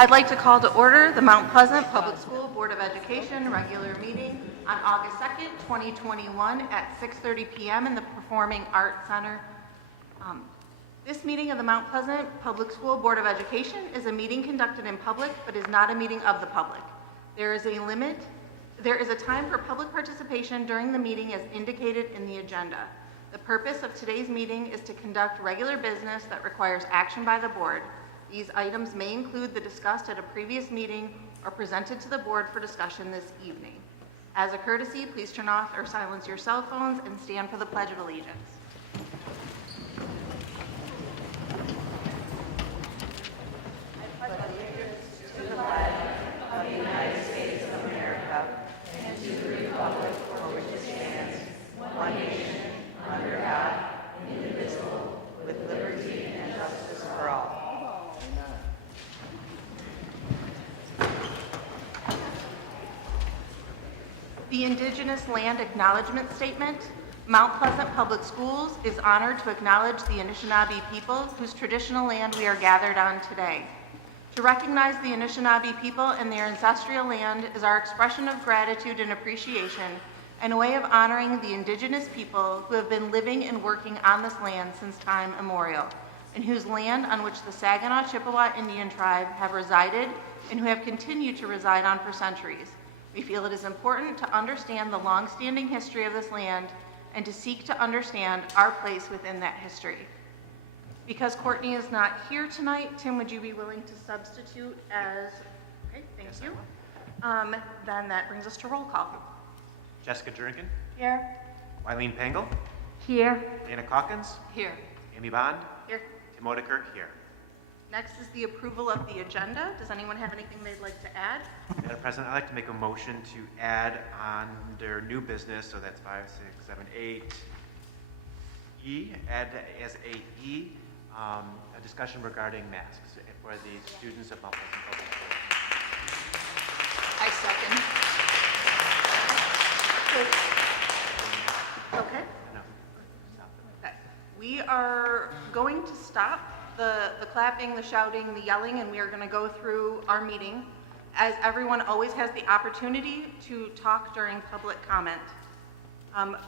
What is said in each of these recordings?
I'd like to call to order the Mount Pleasant Public School Board of Education regular meeting on August 2nd, 2021 at 6:30 p.m. in the Performing Arts Center. This meeting of the Mount Pleasant Public School Board of Education is a meeting conducted in public, but is not a meeting of the public. There is a time for public participation during the meeting as indicated in the agenda. The purpose of today's meeting is to conduct regular business that requires action by the board. These items may include the discussed at a previous meeting or presented to the board for discussion this evening. As a courtesy, please turn off or silence your cell phones and stand for the Pledge of Allegiance. The Indigenous Land Acknowledgement Statement. Mount Pleasant Public Schools is honored to acknowledge the Anishinaabe people whose traditional land we are gathered on today. To recognize the Anishinaabe people and their ancestral land is our expression of gratitude and appreciation and a way of honoring the Indigenous people who have been living and working on this land since time immemorial, and whose land on which the Saginaw Chippewa Indian tribe have resided and who have continued to reside on for centuries. We feel it is important to understand the long-standing history of this land and to seek to understand our place within that history. Because Courtney is not here tonight, Tim, would you be willing to substitute as, okay, thank you. Then that brings us to roll call. Jessica Jernigan. Here. Wileen Pangle. Here. Dana Calkins. Here. Amy Bond. Here. Tim Odekirk here. Next is the approval of the agenda. Does anyone have anything they'd like to add? Madam President, I'd like to make a motion to add under new business, so that's 5, 6, 7, 8, E, add as 8E, a discussion regarding masks for the students of Mount Pleasant Public Schools. I second. Okay. No, stop it. Okay. We are going to stop the clapping, the shouting, the yelling, and we are going to go through our meeting. As everyone always has the opportunity to talk during public comment.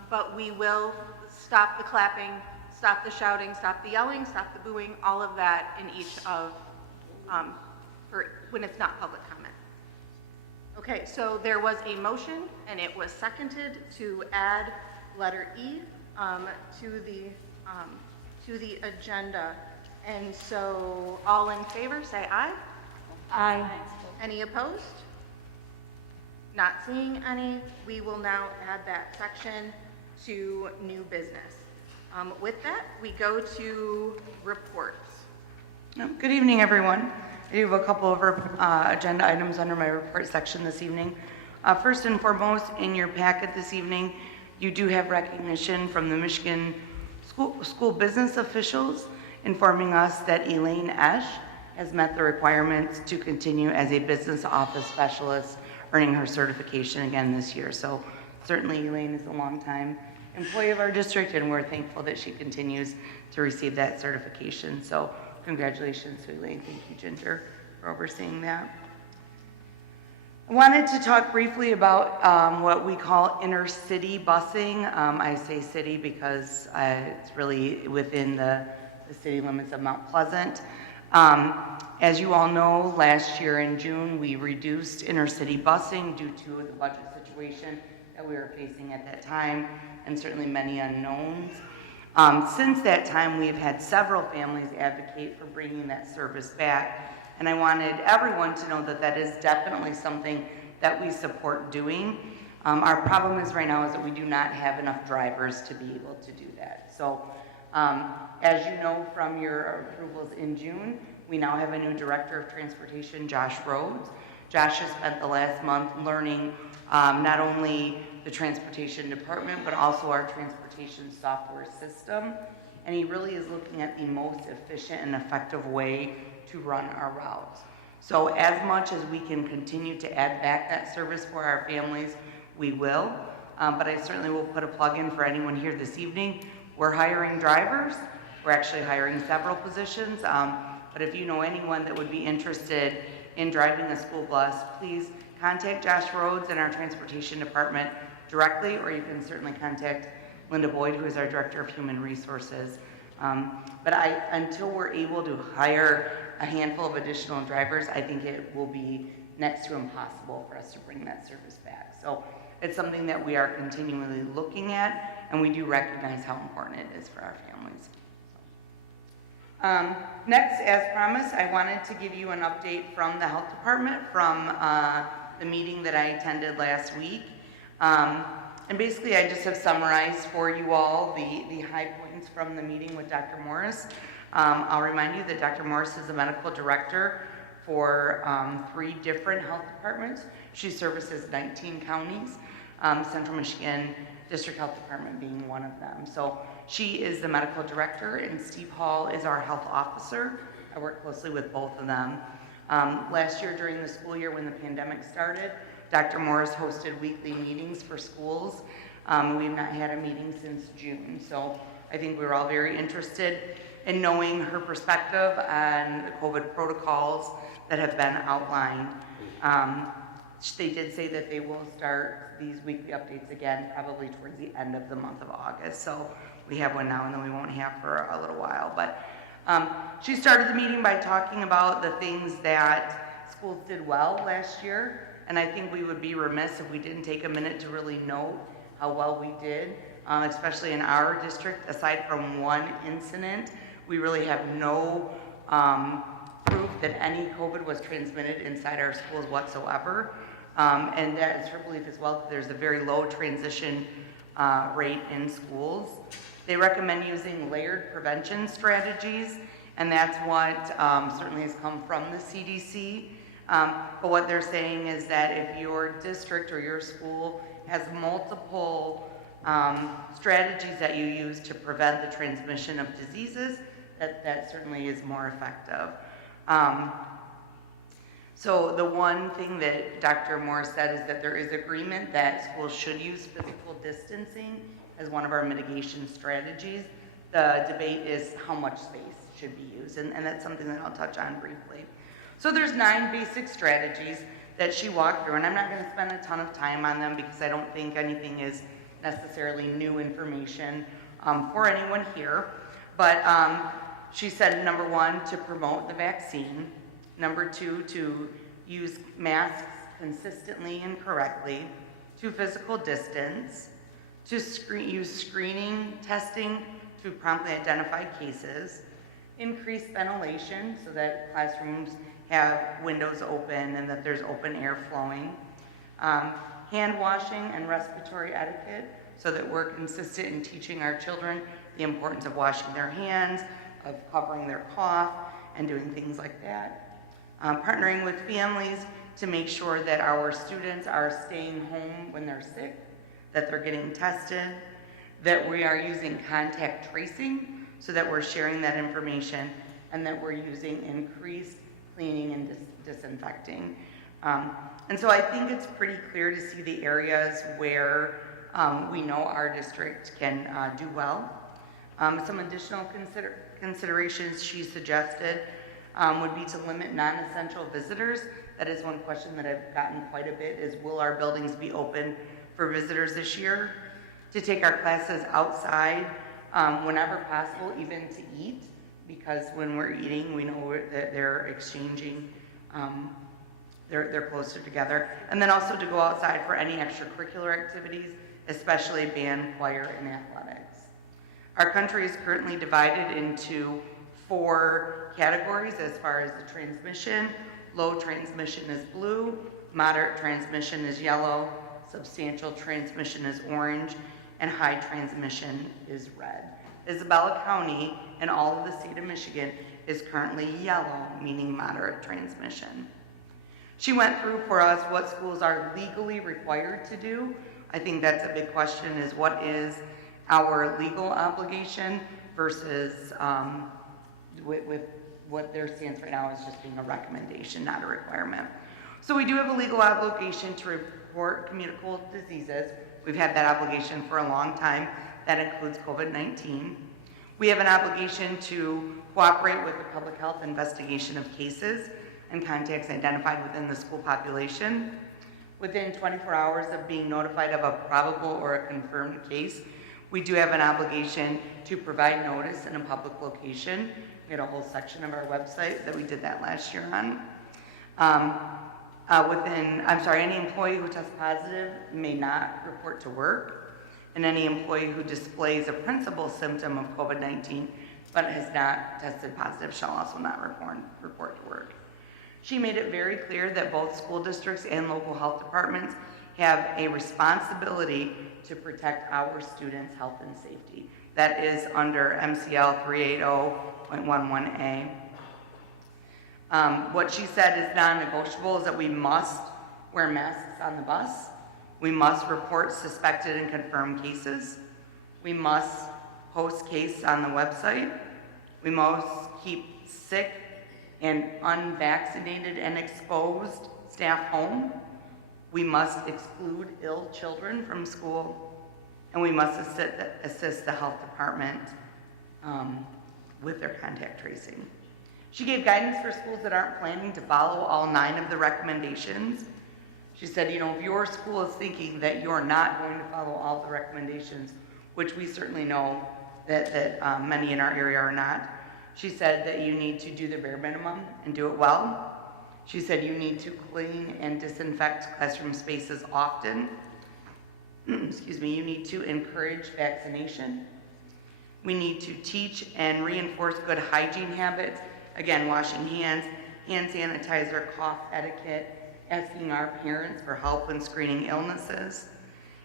But we will stop the clapping, stop the shouting, stop the yelling, stop the booing, all of that in each of, for when it's not public comment. Okay, so there was a motion and it was seconded to add letter E to the agenda. And so all in favor say aye. Aye. Any opposed? Not seeing any. We will now add that section to new business. With that, we go to reports. Good evening, everyone. I do have a couple of agenda items under my report section this evening. First and foremost, in your packet this evening, you do have recognition from the Michigan school business officials informing us that Elaine Esch has met the requirements to continue as a business office specialist, earning her certification again this year. So certainly Elaine is a longtime employee of our district, and we're thankful that she continues to receive that certification. So congratulations to Elaine. Thank you, Ginger, for overseeing that. I wanted to talk briefly about what we call inner city busing. I say city because it's really within the city limits of Mount Pleasant. As you all know, last year in June, we reduced inner city busing due to the budget situation that we were facing at that time, and certainly many unknowns. Since that time, we've had several families advocate for bringing that service back, and I wanted everyone to know that that is definitely something that we support doing. Our problem is right now is that we do not have enough drivers to be able to do that. So as you know from your approvals in June, we now have a new Director of Transportation, Josh Rhodes. Josh has spent the last month learning not only the transportation department, but also our transportation software system. And he really is looking at the most efficient and effective way to run our routes. So as much as we can continue to add back that service for our families, we will. But I certainly will put a plug in for anyone here this evening. We're hiring drivers. We're actually hiring several positions. But if you know anyone that would be interested in driving a school bus, please contact Josh Rhodes in our transportation department directly, or you can certainly contact Linda Boyd, who is our Director of Human Resources. But until we're able to hire a handful of additional drivers, I think it will be next to impossible for us to bring that service back. So it's something that we are continually looking at, and we do recognize how important it is for our families. Next, as promised, I wanted to give you an update from the health department from the meeting that I attended last week. And basically, I just have summarized for you all the high points from the meeting with Dr. Morris. I'll remind you that Dr. Morris is the medical director for 3 different health departments. She services 19 counties, Central Michigan District Health Department being one of them. So she is the medical director, and Steve Hall is our health officer. I work closely with both of them. Last year during the school year when the pandemic started, Dr. Morris hosted weekly meetings for schools. We've not had a meeting since June, so I think we were all very interested in knowing her perspective on the COVID protocols that have been outlined. They did say that they will start these weekly updates again probably towards the end of the month of August, so we have one now and then we won't have for a little while. But she started the meeting by talking about the things that schools did well last year. And I think we would be remiss if we didn't take a minute to really note how well we did, especially in our district. Aside from one incident, we really have no proof that any COVID was transmitted inside our schools whatsoever. And that is her belief as well that there's a very low transition rate in schools. They recommend using layered prevention strategies, and that's what certainly has come from the CDC. But what they're saying is that if your district or your school has multiple strategies that you use to prevent the transmission of diseases, that certainly is more effective. So the one thing that Dr. Morris said is that there is agreement that schools should use physical distancing as one of our mitigation strategies. The debate is how much space should be used, and that's something that I'll touch on briefly. So there's 9 basic strategies that she walked through, and I'm not going to spend a ton of time on them because I don't think anything is necessarily new information for anyone here. But she said, number 1, to promote the vaccine. Number 2, to use masks consistently and correctly. 2, physical distance. To use screening testing to promptly identify cases. Increase ventilation so that classrooms have windows open and that there's open air flowing. Hand washing and respiratory etiquette so that we're consistent in teaching our children the importance of washing their hands, of covering their cough, and doing things like that. Partnering with families to make sure that our students are staying home when they're sick, that they're getting tested, that we are using contact tracing so that we're sharing that information, and that we're using increased cleaning and disinfecting. And so I think it's pretty clear to see the areas where we know our district can do well. Some additional considerations she suggested would be to limit non-essential visitors. That is one question that I've gotten quite a bit is, will our buildings be open for visitors this year? To take our classes outside whenever possible, even to eat, because when we're eating, we know that they're exchanging, they're closer together. And then also to go outside for any extracurricular activities, especially band, choir, and athletics. Our country is currently divided into 4 categories as far as the transmission. Low transmission is blue, moderate transmission is yellow, substantial transmission is orange, and high transmission is red. Isabella County and all of the state of Michigan is currently yellow, meaning moderate transmission. She went through for us what schools are legally required to do. I think that's a big question, is what is our legal obligation versus with what their stance right now is just being a recommendation, not a requirement. So we do have a legal obligation to report communicable diseases. We've had that obligation for a long time. That includes COVID-19. We have an obligation to cooperate with the public health investigation of cases, and contacts identified within the school population. Within 24 hours of being notified of a probable or a confirmed case, we do have an obligation to provide notice in a public location. We had a whole section of our website that we did that last year on. Any employee who tests positive may not report to work, and any employee who displays a principal symptom of COVID-19 but has not tested positive shall also not report to work. She made it very clear that both school districts and local health departments have a responsibility to protect our students' health and safety. That is under MCL 380.11a. What she said is non-negotiable is that we must wear masks on the bus. We must report suspected and confirmed cases. We must post case on the website. We must keep sick and unvaccinated and exposed staff home. We must exclude ill children from school, and we must assist the health department with their contact tracing. She gave guidance for schools that aren't planning to follow all 9 of the recommendations. She said, if your school is thinking that you're not going to follow all the recommendations, which we certainly know that many in our area are not, she said that you need to do the bare minimum and do it well. She said you need to clean and disinfect classroom spaces often. Excuse me, you need to encourage vaccination. We need to teach and reinforce good hygiene habits. Again, washing hands, hand sanitizer, cough etiquette, asking our parents for help when screening illnesses.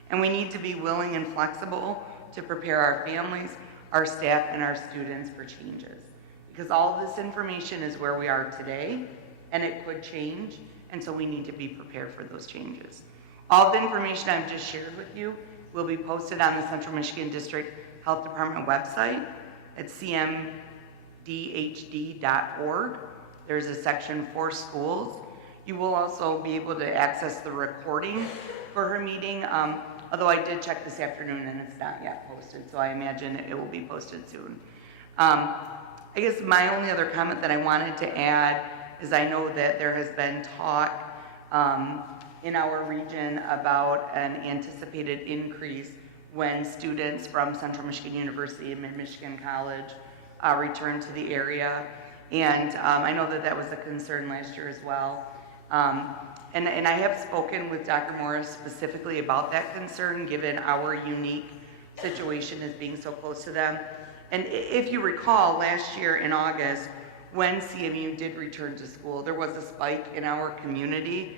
And we need to be willing and flexible to prepare our families, our staff, and our students for changes. Because all of this information is where we are today, and it could change, and so we need to be prepared for those changes. All the information I've just shared with you will be posted on the Central Michigan District Health Department website at cmdhd.org. There's a section for schools. You will also be able to access the recording for her meeting, although I did check this afternoon and it's not yet posted, so I imagine it will be posted soon. I guess my only other comment that I wanted to add is I know that there has been talk in our region about an anticipated increase when students from Central Michigan University and Mid-Michigan College return to the area. And I know that was a concern last year as well. And I have spoken with Dr. Morris specifically about that concern, given our unique situation as being so close to them. And if you recall, last year in August, when CMU did return to school, there was a spike in our community.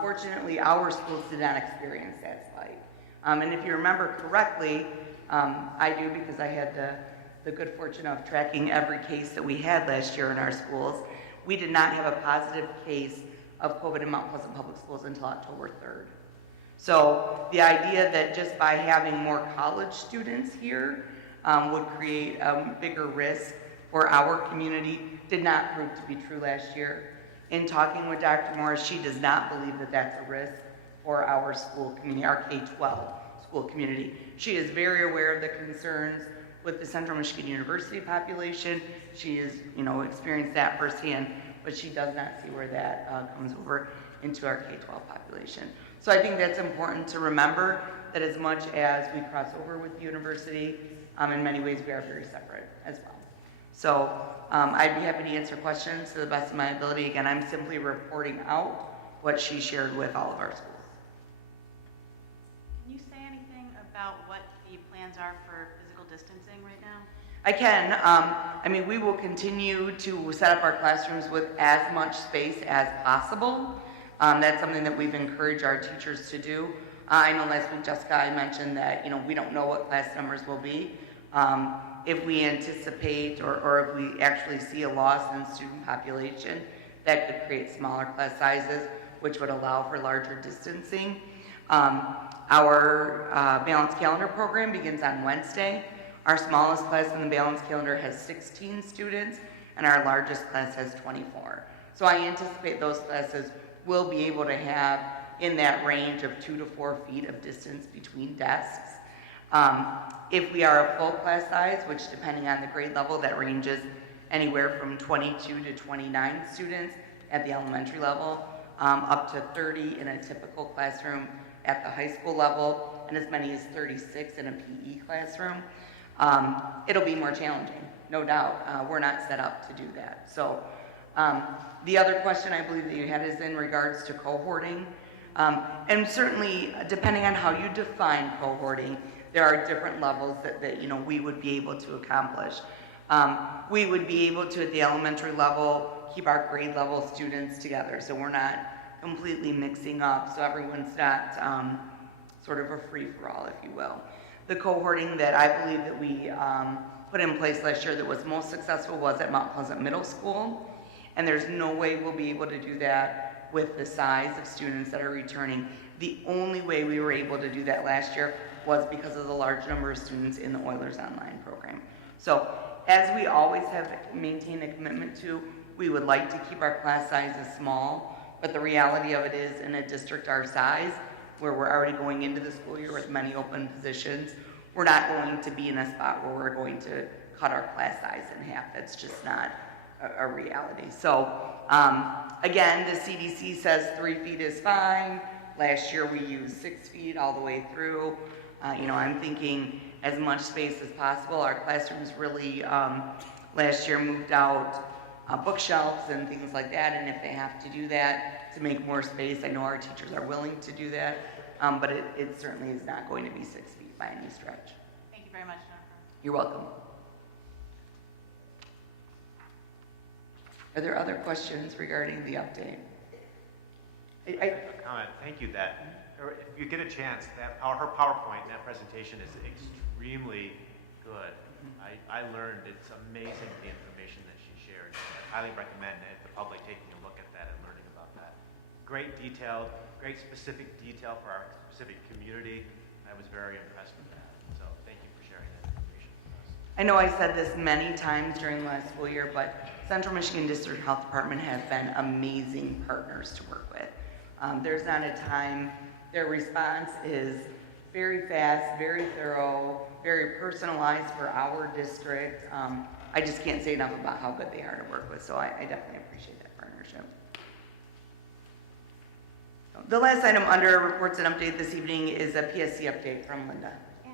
Fortunately, our schools did not experience that spike. And if you remember correctly, I do because I had the good fortune of tracking every case that we had last year in our schools. We did not have a positive case of COVID in Mount Pleasant Public Schools until October 3rd. So the idea that just by having more college students here would create a bigger risk for our community did not prove to be true last year. In talking with Dr. Morris, she does not believe that that's a risk for our school community, our K-12 school community. She is very aware of the concerns with the Central Michigan University population. She has, experienced that firsthand, but she does not see where that comes over into our K-12 population. So I think that's important to remember, that as much as we cross over with the university, in many ways we are very separate as well. So I'd be happy to answer questions to the best of my ability. Again, I'm simply reporting out what she shared with all of our schools. Can you say anything about what the plans are for physical distancing right now? I can. We will continue to set up our classrooms with as much space as possible. That's something that we've encouraged our teachers to do. I know last week, Jessica, I mentioned that, we don't know what class numbers will be. If we anticipate or if we actually see a loss in student population, that could create smaller class sizes, which would allow for larger distancing. Our balanced calendar program begins on Wednesday. Our smallest class in the balanced calendar has 16 students, and our largest class has 24. So I anticipate those classes will be able to have in that range of 2 to 4 feet of distance between desks. If we are a full class size, which depending on the grade level, that ranges anywhere from 22 to 29 students at the elementary level, up to 30 in a typical classroom at the high school level, and as many as 36 in a PE classroom. It'll be more challenging, no doubt. We're not set up to do that. So the other question I believe that you had is in regards to cohorting. And certainly, depending on how you define cohorting, there are different levels that we would be able to accomplish. We would be able to, at the elementary level, keep our grade level students together, so we're not completely mixing up, so everyone's not sort of a free-for-all, if you will. The cohorting that I believe that we put in place last year that was most successful was at Mount Pleasant Middle School, and there's no way we'll be able to do that with the size of students that are returning. The only way we were able to do that last year was because of the large number of students in the Oilers Online program. So, as we always have maintained a commitment to, we would like to keep our class sizes small, but the reality of it is, in a district our size, where we're already going into the school year with many open positions, we're not going to be in a spot where we're going to cut our class size in half. That's just not a reality. So, again, the CDC says 3 feet is fine. Last year we used 6 feet all the way through. I'm thinking as much space as possible. Our classrooms really, last year moved out bookshelves and things like that, and if they have to do that to make more space, I know our teachers are willing to do that, but it certainly is not going to be 6 feet by any stretch. Thank you very much, Jennifer. You're welcome. Are there other questions regarding the update? Comment. Thank you. If you get a chance, her PowerPoint, that presentation is extremely good. I learned, it's amazing the information that she shared. I highly recommend the public taking a look at that and learning about that. Great detailed, great specific detail for our specific community. I was very impressed with that. So thank you for sharing that information with us. I know I said this many times during last school year, but Central Michigan District Health Department has been amazing partners to work with. There's not a time, their response is very fast, very thorough, very personalized for our district. I just can't say enough about how good they are to work with, so I definitely appreciate that partnership. The last item under reports and update this evening is a PSC update from Linda. Yeah.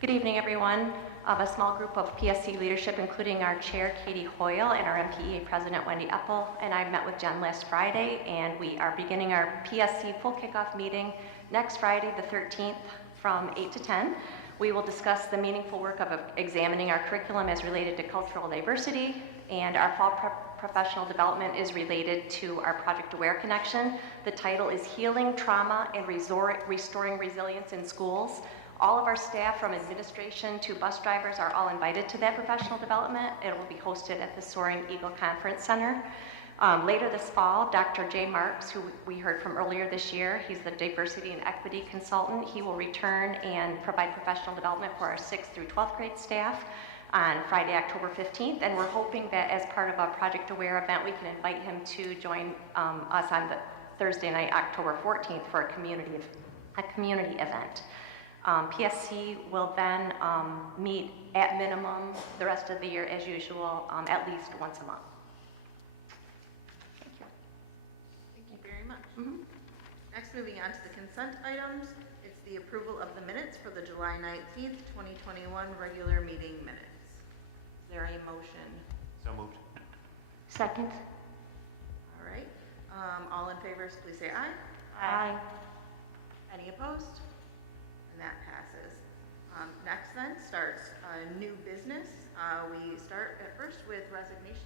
Good evening, everyone. A small group of PSC leadership, including our chair, Katie Hoyle, and our MPEA president, Wendy Eppel, and I met with Jen last Friday, and we are beginning our PSC full kickoff meeting next Friday, the 13th, from 8 to 10. We will discuss the meaningful work of examining our curriculum as related to cultural diversity, and our fall professional development is related to our Project Aware connection. The title is Healing Trauma and Restoring Resilience in Schools. All of our staff, from administration to bus drivers, are all invited to that professional development. It will be hosted at the Soaring Eagle Conference Center. Later this fall, Dr. Jay Marks, who we heard from earlier this year, he's the diversity and equity consultant. He will return and provide professional development for our 6th through 12th grade staff on Friday, October 15th. And we're hoping that as part of a Project Aware event, we can invite him to join us on the Thursday night, October 14th, for a community event. PSC will then meet at minimum the rest of the year as usual, at least once a month. Thank you. Thank you very much. Next, moving on to the consent items, it's the approval of the minutes for the July 19th, 2021 regular meeting minutes. Is there a motion? So moved. Second. All right. All in favor, please say aye. Aye. Any opposed? And that passes. Next then starts new business. We start at first with resignations.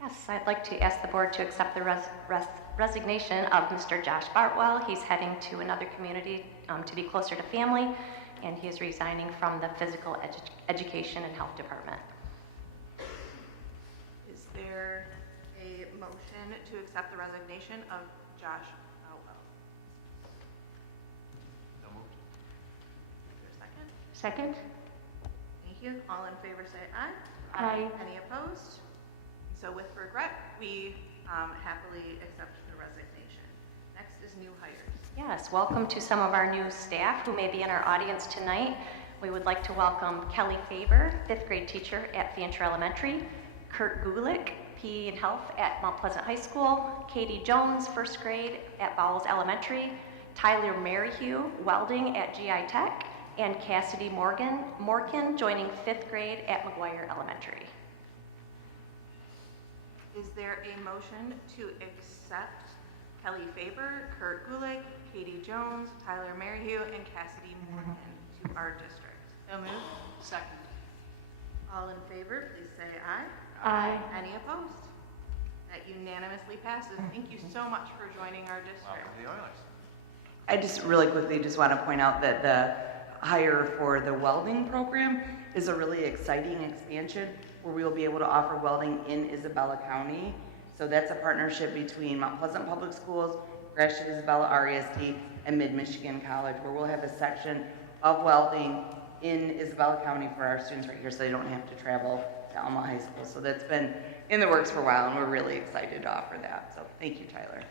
Yes, I'd like to ask the board to accept the resignation of Mr. Josh Bartwell. He's heading to another community to be closer to family, and he is resigning from the physical education and health department. Is there a motion to accept the resignation of Josh Bartwell? So moved. Is there a second? Second. Thank you. All in favor say aye. Aye. Any opposed? So with regret, we happily accept the resignation. Next is new hires. Yes, welcome to some of our new staff who may be in our audience tonight. We would like to welcome Kelly Faber, 5th grade teacher at Fancher Elementary, Kurt Gulick, PE and Health at Mount Pleasant High School, Katie Jones, first grade at Bowles Elementary, Tyler Maryhugh, welding at GI Tech, and Cassidy Morgan joining fifth grade at McGuire Elementary. Is there a motion to accept Kelly Faber, Kurt Gulick, Katie Jones, Tyler Maryhugh, and Cassidy Morgan to our district? So moved. Second. All in favor, please say aye. Aye. Any opposed? That unanimously passes. Thank you so much for joining our district. Welcome to the Oilers. I just really quickly just want to point out that the hire for the welding program is a really exciting expansion where we will be able to offer welding in Isabella County. So that's a partnership between Mount Pleasant Public Schools, Gratiot Isabella RESD, and Mid-Michigan College, where we'll have a section of welding in Isabella County for our students right here so they don't have to travel to Alma High School. So that's been in the works for a while and we're really excited to offer that. So thank you, Tyler.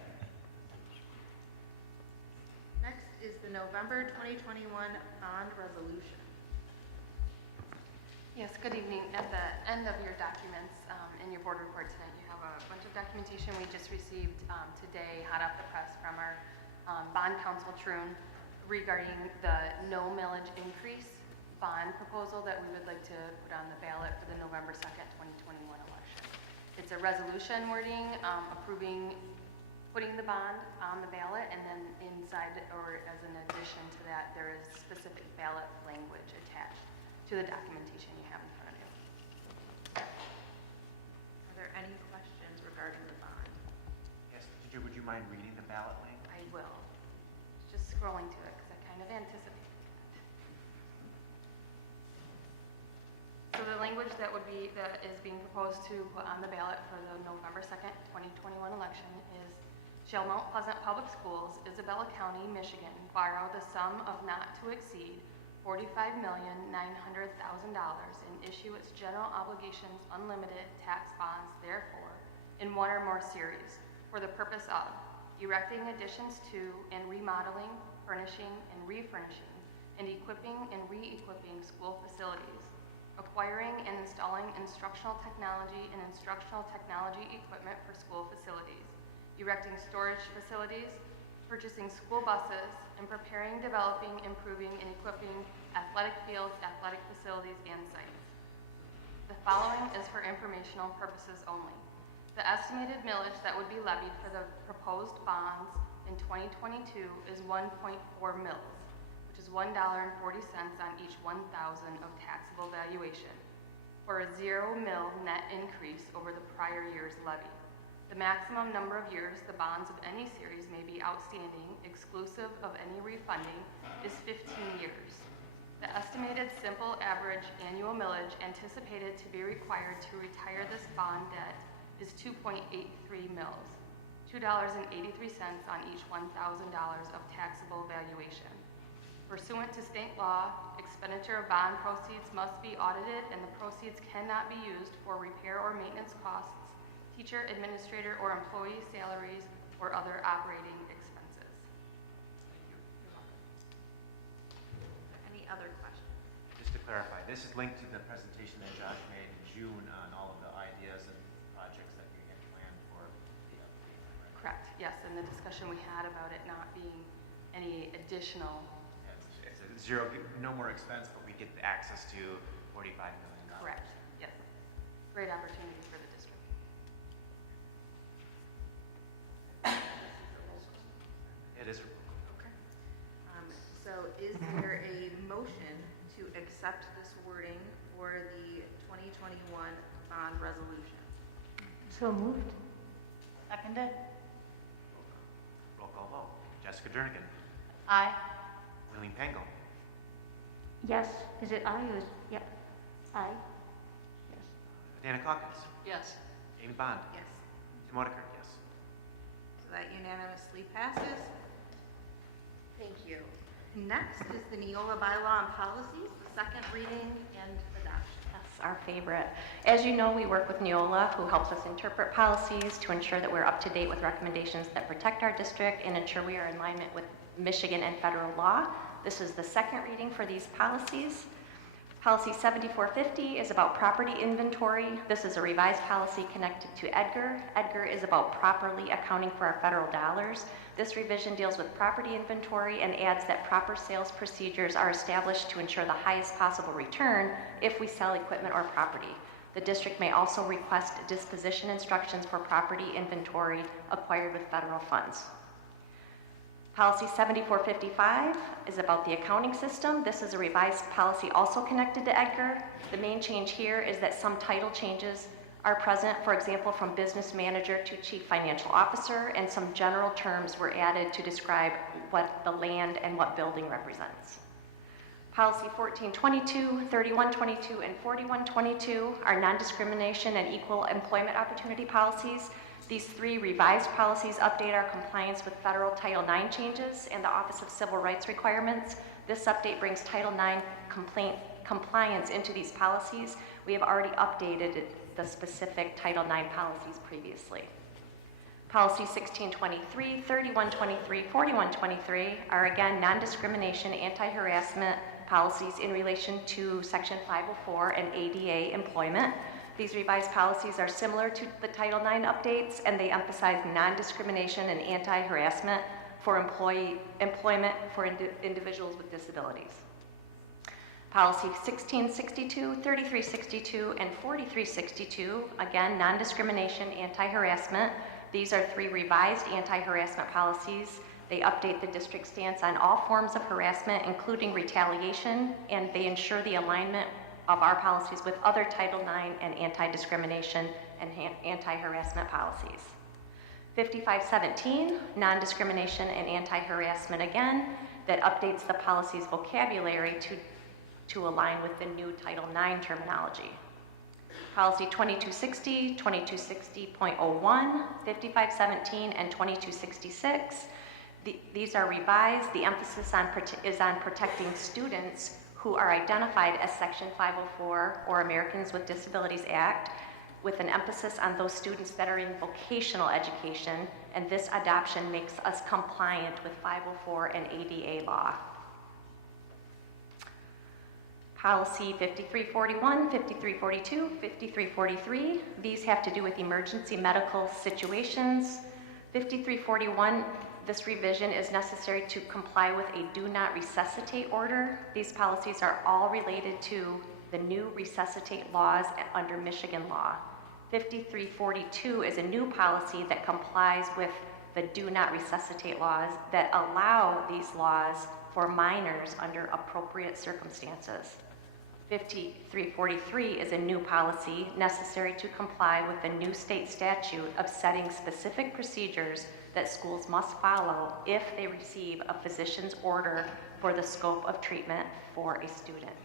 Next is the November 2021 bond resolution. Yes, good evening. At the end of your documents in your board report tonight, you have a bunch of documentation we just received today, hot off the press, from our bond counsel, Troon, regarding the no millage increase bond proposal that we would like to put on the ballot for the November 2nd, 2021 election. It's a resolution wording approving putting the bond on the ballot, and then inside, or as an addition to that, there is specific ballot language attached to the documentation you have in front of you. Are there any questions regarding the bond? Yes, teacher, would you mind reading the ballot link? I will. Just scrolling to it because I kind of anticipated that. So the language that is being proposed to put on the ballot for the November 2nd, 2021 election is: shall Mount Pleasant Public Schools, Isabella County, Michigan, borrow the sum of not to exceed $45,900,000 and issue its general obligations unlimited tax bonds, therefore, in one or more series, for the purpose of erecting additions to and remodeling, furnishing and refurnishing, and equipping and re-equipping school facilities, acquiring and installing instructional technology and instructional technology equipment for school facilities, erecting storage facilities, purchasing school buses, and preparing, developing, improving, and equipping athletic fields, athletic facilities, and sites. The following is for informational purposes only. The estimated millage that would be levied for the proposed bonds in 2022 is 1.4 mils, which is $1.40 on each 1,000 of taxable valuation, for a 0 mil net increase over the prior year's levy. The maximum number of years the bonds of any series may be outstanding, exclusive of any refunding, is 15 years. The estimated simple average annual millage anticipated to be required to retire this bond debt is 2.83 mils, $2.83 on each $1,000 of taxable valuation. Pursuant to state law, expenditure of bond proceeds must be audited, and the proceeds cannot be used for repair or maintenance costs, teacher, administrator, or employee salaries, or other operating expenses. Any other questions? Just to clarify, this is linked to the presentation that Josh made in June on all of the ideas and projects that we had planned for the update, right? Correct, yes, and the discussion we had about it not being any additional. It's a zero, no more expense, but we get the access to $45 million. Correct, yes. Great opportunity for the district. It is. Okay. So is there a motion to accept this wording for the 2021 bond resolution? So moved. Seconded. Roll call vote. Jessica Jernigan. Aye. William Pango. Yes. Is it aye or is, yep. Aye. Yes. Dana Calkins. Yes. Amy Bond. Yes. Tim Oedeker. Yes. So that unanimously passes. Thank you. Next is the Neola bylaw and policies, the second reading and adoption. That's our favorite. As you know, we work with Neola, who helps us interpret policies to ensure that we're up to date with recommendations that protect our district and ensure we are in alignment with Michigan and federal law. This is the second reading for these policies. Policy 7450 is about property inventory. This is a revised policy connected to EDGAR. EDGAR is about properly accounting for our federal dollars. This revision deals with property inventory and adds that proper sales procedures are established to ensure the highest possible return if we sell equipment or property. The district may also request disposition instructions for property inventory acquired with federal funds. Policy 7455 is about the accounting system. This is a revised policy also connected to EDGAR. The main change here is that some title changes are present, for example, from business manager to chief financial officer, and some general terms were added to describe what the land and what building represents. Policy 1422, 3122, and 4122 are non-discrimination and equal employment opportunity policies. These three revised policies update our compliance with federal Title IX changes and the Office of Civil Rights requirements. This update brings Title IX compliance into these policies. We have already updated the specific Title IX policies previously. Policy 1623, 3123, 4123 are again non-discrimination, anti-harassment policies in relation to Section 504 and ADA employment. These revised policies are similar to the Title IX updates, and they emphasize non-discrimination and anti-harassment for employment for individuals with disabilities. Policy 1662, 3362, and 4362, again, non-discrimination, anti-harassment. These are three revised anti-harassment policies. They update the district's stance on all forms of harassment, including retaliation, and they ensure the alignment of our policies with other Title IX and anti-discrimination and anti-harassment policies. 5517, non-discrimination and anti-harassment again, that updates the policy's vocabulary to align with the new Title IX terminology. Policy 2260, 2260.01, 5517, and 2266. These are revised. The emphasis is on protecting students who are identified as Section 504 or Americans with Disabilities Act, with an emphasis on those students that are in vocational education, and this adoption makes us compliant with 504 and ADA law. Policy 5341, 5342, 5343, these have to do with emergency medical situations. 5341, this revision is necessary to comply with a do not resuscitate order. These policies are all related to the new resuscitate laws under Michigan law. 5342 is a new policy that complies with the do not resuscitate laws that allow these laws for minors under appropriate circumstances. 5343 is a new policy necessary to comply with the new state statute of setting specific procedures that schools must follow if they receive a physician's order for the scope of treatment for a student.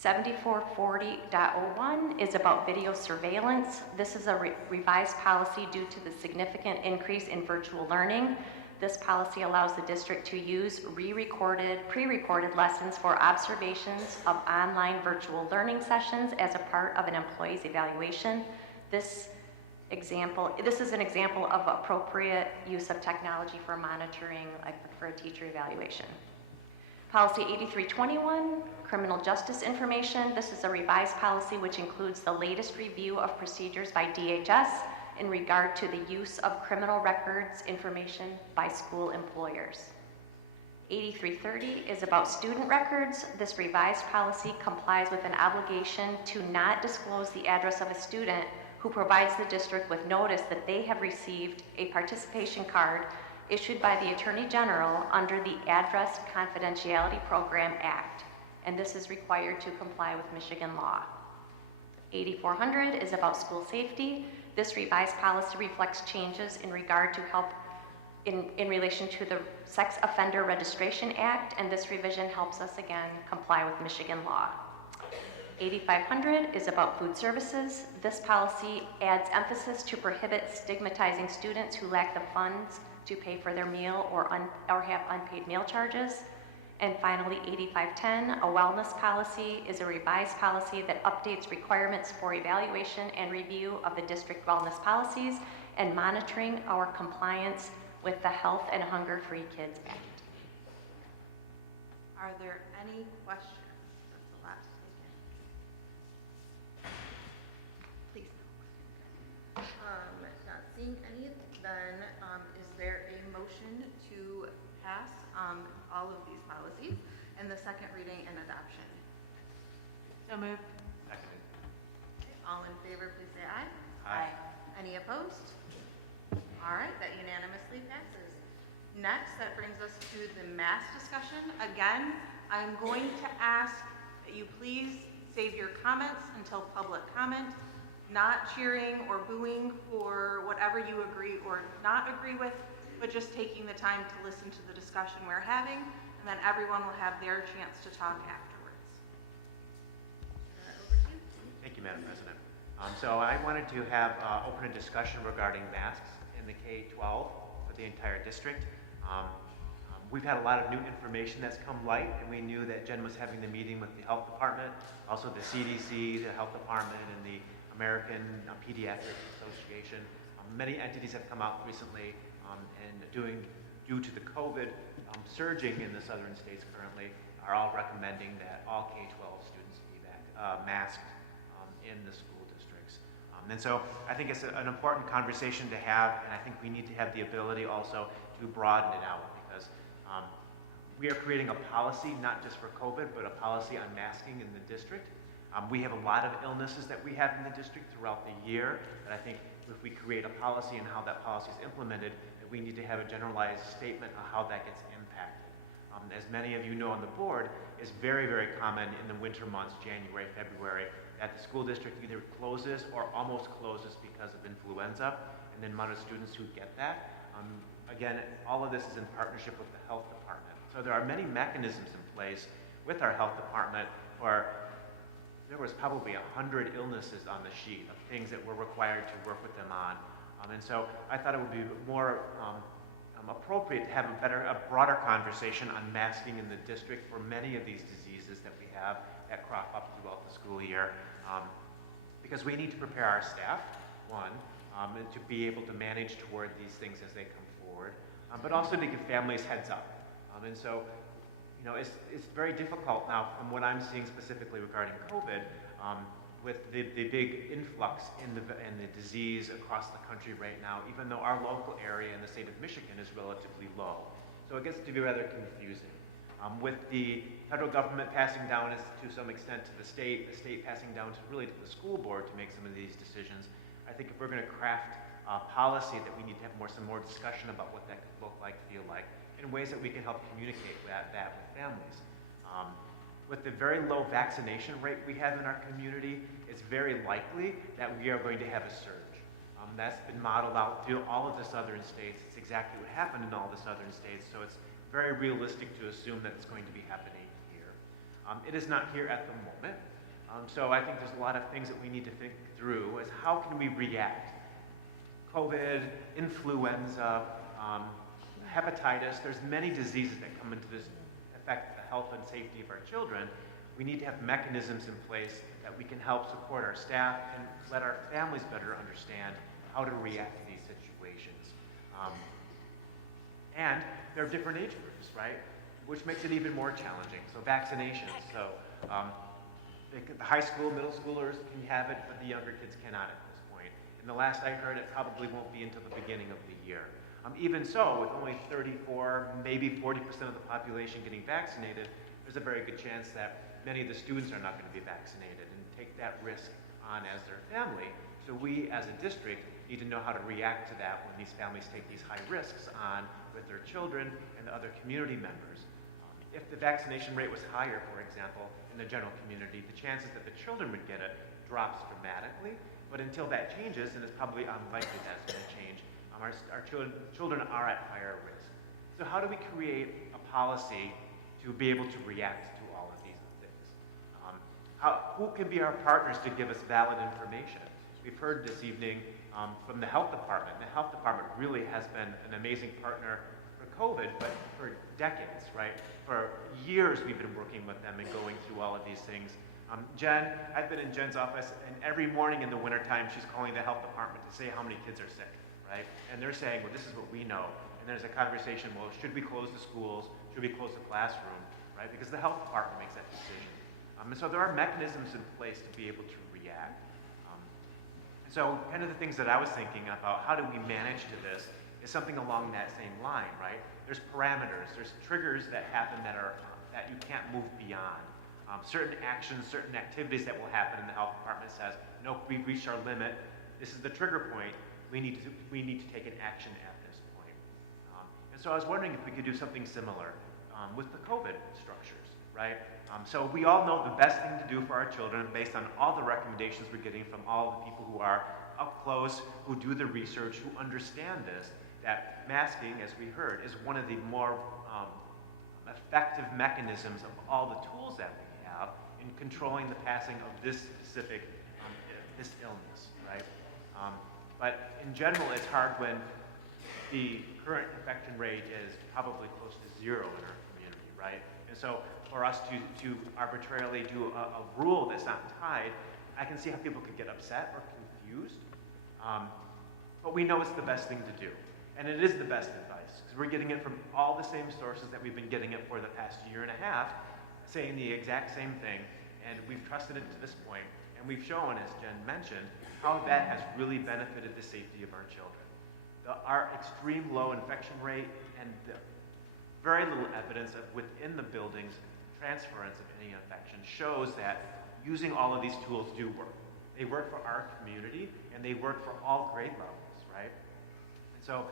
7440.01 is about video surveillance. This is a revised policy due to the significant increase in virtual learning. This policy allows the district to use pre-recorded lessons for observations of online virtual learning sessions as a part of an employee's evaluation. This is an example of appropriate use of technology for monitoring, like for a teacher evaluation. Policy 8321, criminal justice information. This is a revised policy which includes the latest review of procedures by DHS in regard to the use of criminal records information by school employers. 8330 is about student records. This revised policy complies with an obligation to not disclose the address of a student who provides the district with notice that they have received a participation card issued by the Attorney General under the Address Confidentiality Program Act, and this is required to comply with Michigan law. 8400 is about school safety. This revised policy reflects changes in regard to help in relation to the Sex Offender Registration Act, and this revision helps us again comply with Michigan law. 8500 is about food services. This policy adds emphasis to prohibit stigmatizing students who lack the funds to pay for their meal or have unpaid meal charges. And finally, 8510, a wellness policy, is a revised policy that updates requirements for evaluation and review of the district wellness policies and monitoring our compliance with the Health and Hunger Free Kids Act. Are there any questions? a lot to take in. Please. Not seeing any, then is there a motion to pass all of these policies and the second reading and adoption? So moved. Seconded. Okay, all in favor, please say aye. Aye. Any opposed? All right, that unanimously passes. Next, that brings us to the mask discussion. Again, I'm going to ask that you please save your comments until public comment, not cheering or booing for whatever you agree or not agree with, but just taking the time to listen to the discussion we're having, and then everyone will have their chance to talk afterwards. Over to you. Thank you, Madam President. So I wanted to have open a discussion regarding masks in the K-12 for the entire district. We've had a lot of new information that's come light, and we knew that Jen was having the meeting with the health department, also the CDC, the health department, and the American Pediatrics Association. Many entities have come out recently and due to the COVID surging in the southern states currently, are all recommending that all K-12 students be masked in the school districts. And so I think it's an important conversation to have, and I think we need to have the ability also to broaden it out, because we are creating a policy, not just for COVID, but a policy on masking in the district. We have a lot of illnesses that we have in the district throughout the year, and I think if we create a policy and how that policy is implemented, that we need to have a generalized statement on how that gets impacted. As many of you know on the board, it's very, very common in the winter months, January, February, that the school district either closes or almost closes because of influenza, and the amount of students who get that. Again, all of this is in partnership with the health department. So there are many mechanisms in place with our health department where there was probably 100 illnesses on the sheet of things that we're required to work with them on. And so I thought it would be more appropriate to have a broader conversation on masking in the district for many of these diseases that we have that crop up throughout the school year. Because we need to prepare our staff, one, and to be able to manage toward these things as they come forward, but also to give families heads up. And so, you know, it's very difficult now from what I'm seeing specifically regarding COVID, with the big influx in the disease across the country right now, even though our local area in the state of Michigan is relatively low. So it gets to be rather confusing. With the federal government passing down to some extent to the state passing down to really to the school board to make some of these decisions, I think if we're going to craft a policy, that we need to have some more discussion about what that could look like, feel like, in ways that we can help communicate that with families. With the very low vaccination rate we have in our community, it's very likely that we are going to have a surge. That's been modeled out through all of the southern states. It's exactly what happened in all the southern states, so it's very realistic to assume that it's going to be happening here. It is not here at the moment, so I think there's a lot of things that we need to think through as how can we react. COVID, influenza, hepatitis, there's many diseases that come into this, affect the health and safety of our children. We need to have mechanisms in place that we can help support our staff and let our families better understand how to react to these situations. And there are different age groups, right? Which makes it even more challenging. So vaccinations, so the high school, middle schoolers can have it, but the younger kids cannot at this point. And the last I heard, it probably won't be until the beginning of the year. Even so, with only 34, maybe 40% of the population getting vaccinated, there's a very good chance that many of the students are not going to be vaccinated and take that risk on as their family. So we, as a district, need to know how to react to that when these families take these high risks on with their children and the other community members. If the vaccination rate was higher, for example, in the general community, the chances that the children would get it drops dramatically. But until that changes, and it's probably unlikely that's going to change, our children are at higher risk. So how do we create a policy to be able to react to all of these things? Who can be our partners to give us valid information? We've heard this evening from the health department. The health department really has been an amazing partner for COVID, but for decades, right? For years we've been working with them and going through all of these things. Jen, I've been in Jen's office, and every morning in the wintertime she's calling the health department to say how many kids are sick. Right? And they're saying, well, this is what we know. And there's a conversation, well, should we close the schools? Should we close the classroom? Right? Because the health department makes that decision. And so there are mechanisms in place to be able to react. So kind of the things that I was thinking about, how do we manage to this, is something along that same line, right? There's parameters, there's triggers that happen that you can't move beyond. Certain actions, certain activities that will happen, and the health department says, nope, we've reached our limit. This is the trigger point. We need to take an action at this point. And so I was wondering if we could do something similar with the COVID structures, right? So we all know the best thing to do for our children, based on all the recommendations we're getting from all the people who are up close, who do the research, who understand this, that masking, as we heard, is one of the more effective mechanisms of all the tools that we have in controlling the passing of this specific this illness, right? But in general, it's hard when the current infection rate is probably close to 0 in our community, right? And so for us to arbitrarily do a rule that's not tied, I can see how people could get upset or confused. But we know it's the best thing to do. And it is the best advice, because we're getting it from all the same sources that we've been getting it for the past year and a half, saying the exact same thing, and we've trusted it to this point, and we've shown, as Jen mentioned, how that has really benefited the safety of our children. Our extreme low infection rate and the very little evidence of within the buildings transference of any infection shows that using all of these tools do work. They work for our community, and they work for all grade levels, right? And so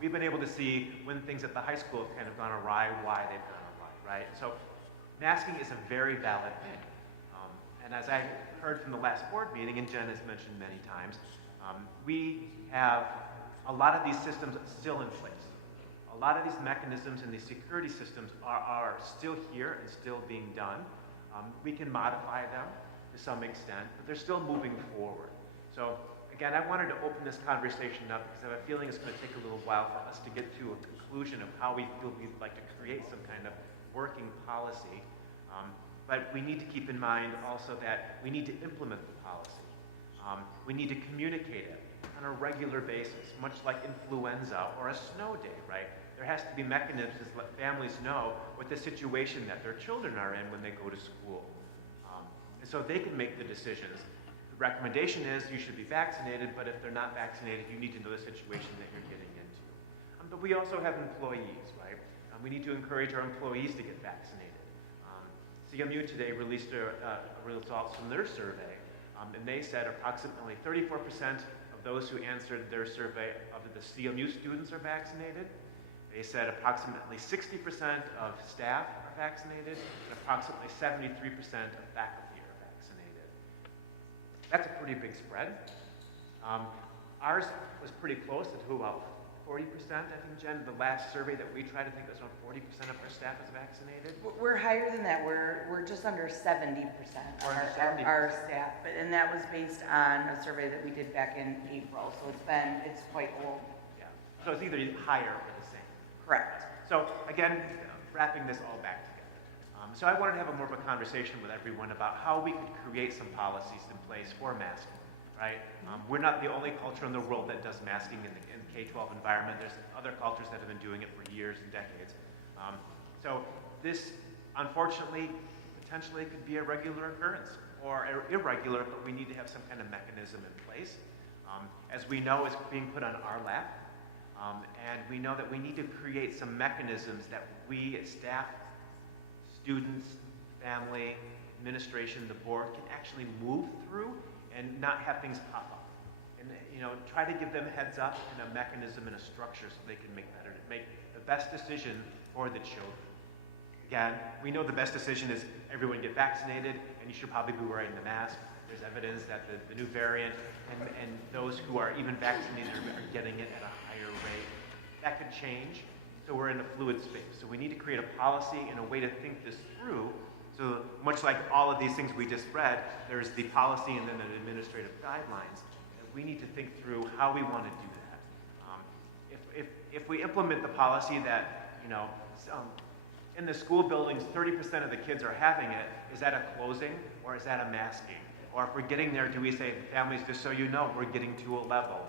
we've been able to see when things at the high school have kind of gone awry, why they've gone awry, right? So masking is a very valid thing. And as I heard from the last board meeting, and Jen has mentioned many times, we have a lot of these systems still in place. A lot of these mechanisms and these security systems are still here and still being done. We can modify them to some extent, but they're still moving forward. So again, I wanted to open this conversation up because I have a feeling it's going to take a little while for us to get to a conclusion of how we feel we'd like to create some kind of working policy. But we need to keep in mind also that we need to implement the policy. We need to communicate it on a regular basis, much like influenza or a snow day, right? There has to be mechanisms to let families know what the situation that their children are in when they go to school. And so they can make the decisions. The recommendation is you should be vaccinated, but if they're not vaccinated, you need to know the situation that you're getting into. But we also have employees, right? We need to encourage our employees to get vaccinated. CMU today released results from their survey, and they said approximately 34% of those who answered their survey of the CMU students are vaccinated. They said approximately 60% of staff are vaccinated, and approximately 73% of faculty are vaccinated. That's a pretty big spread. Ours was pretty close to about 40%, I think, Jen. The last survey that we tried, I think it was around 40% of our staff is vaccinated. We're higher than that. We're just under 70% our staff, and that was based on a survey that we did back in April. So it's quite old. Yeah. So it's either higher or the same. Correct. So again, wrapping this all back together. So I wanted to have a more of a conversation with everyone about how we could create some policies in place for masking, right? We're not the only culture in the world that does masking in the K-12 environment. There's other cultures that have been doing it for years and decades. So this, unfortunately, potentially could be a regular occurrence or irregular, but we need to have some kind of mechanism in place. As we know, it's being put on our lap. And we know that we need to create some mechanisms that we as staff, students, family, administration, the board can actually move through and not have things pop up. And try to give them heads up and a mechanism and a structure so they can make the best decision for the children. Again, we know the best decision is everyone get vaccinated, and you should probably be wearing the mask. There's evidence that the new variant and those who are even vaccinated are getting it at a higher rate. That could change, so we're in a fluid space. So we need to create a policy and a way to think this through. So much like all of these things we just read, there's the policy and then the administrative guidelines. We need to think through how we want to do that. If we implement the policy that, in the school buildings, 30% of the kids are having it, is that a closing or is that a masking? Or if we're getting there, do we say, families, just so you know, we're getting to a level?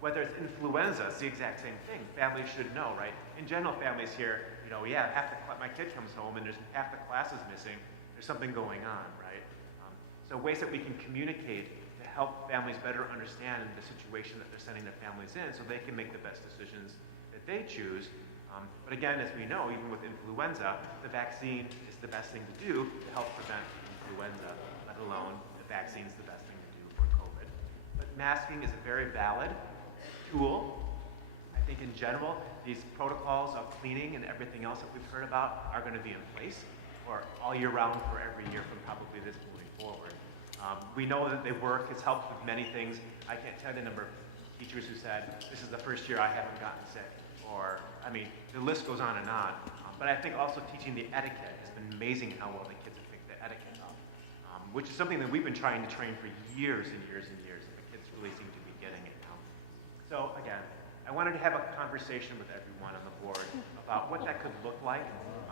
Whether it's influenza, it's the exact same thing. Families should know, right? In general, families here, half my kid comes home and there's half the class is missing. there's something going on, right? So ways that we can communicate to help families better understand the situation that they're sending their families in so they can make the best decisions that they choose. But again, as we know, even with influenza, the vaccine is the best thing to do to help prevent influenza, let alone the vaccine is the best thing to do for COVID. But masking is a very valid tool. I think in general, these protocols of cleaning and everything else that we've heard about are going to be in place for all year round for every year from probably this moving forward. We know that they work. It's helped with many things. I can't tell you the number of teachers who said, this is the first year I haven't gotten sick. Or, I mean, the list goes on and on. But I think also teaching the etiquette has been amazing how well the kids have picked the etiquette up, which is something that we've been trying to train for years and years and years, and the kids really seem to be getting it now. So again, I wanted to have a conversation with everyone on the board about what that could look like,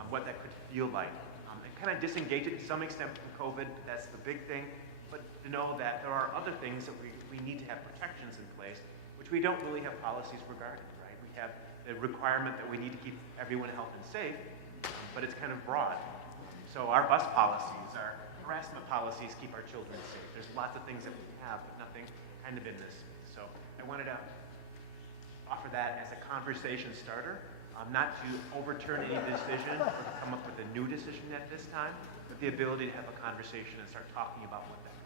what that could feel like, and kind of disengage it to some extent from COVID. That's the big thing. But to know that there are other things that we need to have protections in place, which we don't really have policies regarding, right? We have the requirement that we need to keep everyone healthy and safe, but it's kind of broad. So our bus policies, our harassment policies keep our children safe. There's lots of things that we have, but nothing kind of in this space. So I wanted to offer that as a conversation starter, not to overturn any decision or to come up with a new decision at this time, but the ability to have a conversation and start talking about what that is.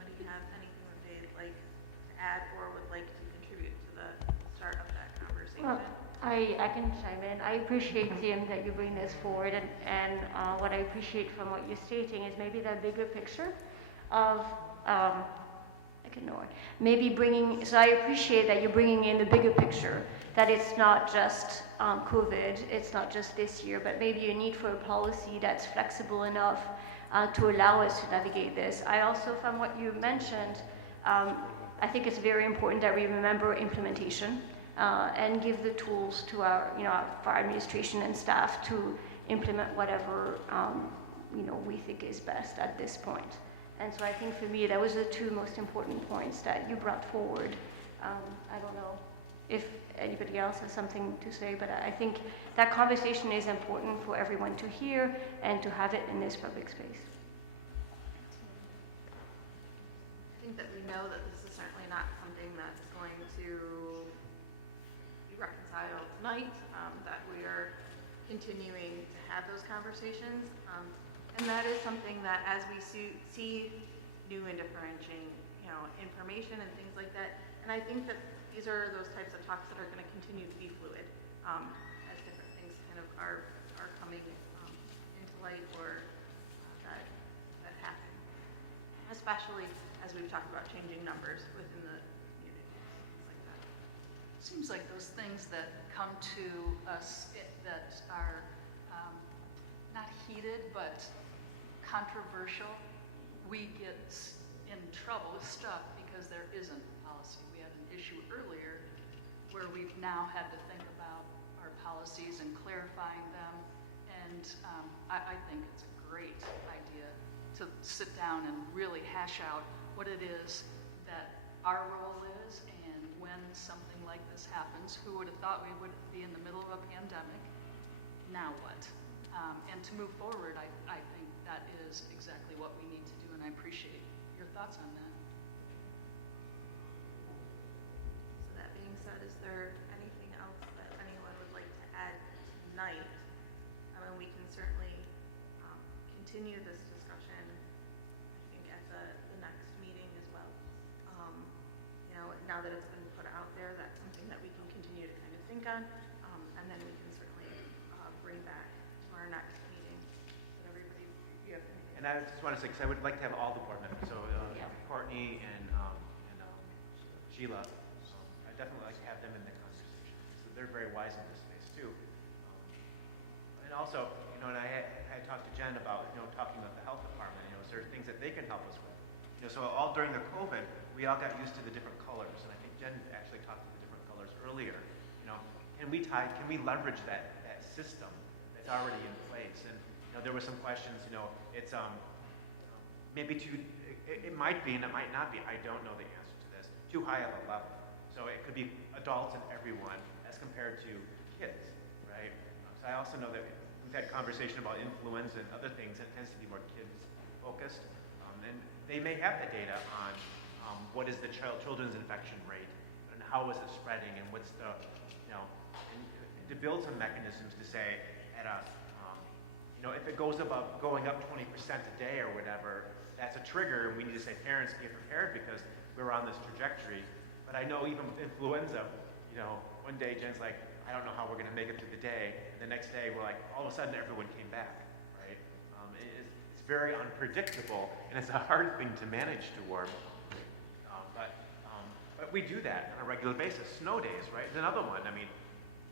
Anybody have anything that they'd like to add or would like to contribute to the start of that conversation? Well, I can chime in. I appreciate, Tim, that you bring this forward, and what I appreciate from what you're stating is maybe that bigger picture of, so I appreciate that you're bringing in the bigger picture, that it's not just COVID, it's not just this year, but maybe a need for a policy that's flexible enough to allow us to navigate this. I also, from what you mentioned, I think it's very important that we remember implementation and give the tools to our, for our administration and staff to implement whatever, we think is best at this point. And so I think for me, that was the two most important points that you brought forward. I don't know if anybody else has something to say, but I think that conversation is important for everyone to hear and to have it in this public space. I think that we know that this is certainly not something that's going to be reconciled tonight, that we are continuing to have those conversations. And that is something that as we see new and differentiating, information and things like that, and I think that these are those types of talks that are going to continue to be fluid as different things kind of are coming into light or that happen, especially as we've talked about changing numbers within the community, things like that. Seems like those things that come to us that are not heated but controversial, we get in trouble with stuff because there isn't a policy. We had an issue earlier where we've now had to think about our policies and clarifying them, and I think it's a great idea to sit down and really hash out what it is that our role is, and when something like this happens, who would have thought we would be in the middle of a pandemic? Now what? And to move forward, I think that is exactly what we need to do, and I appreciate your thoughts on that. So that being said, is there anything else that anyone would like to add tonight? I mean, we can certainly continue this discussion, I think, at the next meeting as well. Now that it's been put out there, that's something that we can continue to kind of think on, and then we can certainly bring back to our next meeting. But everybody, you have anything? And I just want to say, because I would like to have all the board members, so Courtney and Sheila, I definitely like to have them in the conversation. So they're very wise in this space too. And also, and I talked to Jen about, talking about the health department, is there things that they can help us with? So all during the COVID, we all got used to the different colors, and I think Jen actually talked to the different colors earlier. Can we leverage that system that's already in place? And there were some questions. It's maybe it might be and it might not be. I don't know the answer to this. Too high of a level. So it could be adults and everyone, as compared to kids, right? So I also know that we've had conversation about influenza and other things, and it tends to be more kids-focused. And they may have the data on what is the children's infection rate, and how is it spreading, and what's the, and to build some mechanisms to say, at a, if it goes above, going up 20% a day or whatever, that's a trigger, and we need to say, parents, get prepared because we're on this trajectory. But I know even with influenza, one day Jen's like, I don't know how we're going to make it through the day. And the next day, we're like, all of a sudden, everyone came back, right? It's very unpredictable, and it's a hard thing to manage toward. But we do that on a regular basis. Snow days, right? Is another one. I mean,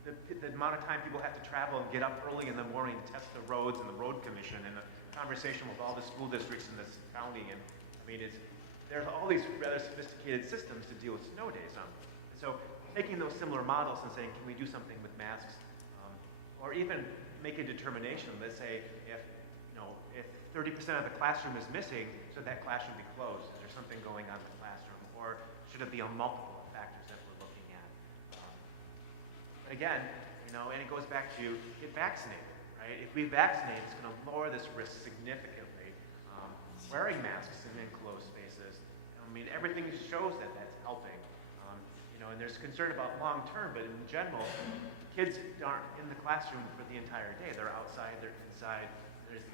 the amount of time people have to travel and get up early in the morning to test the roads and the road commission, and the conversation with all the school districts in this county. And I mean, there's all these rather sophisticated systems to deal with snow days. So taking those similar models and saying, can we do something with masks, or even make a determination? Let's say if 30% of the classroom is missing, should that classroom be closed? Is there something going on in the classroom, or should it be on multiple factors that we're looking at? But again, and it goes back to get vaccinated, right? If we vaccinate, it's going to lower this risk significantly. Wearing masks in enclosed spaces, I mean, everything shows that that's helping. And there's concern about long term, but in general, kids aren't in the classroom for the entire day. They're outside, they're inside. There's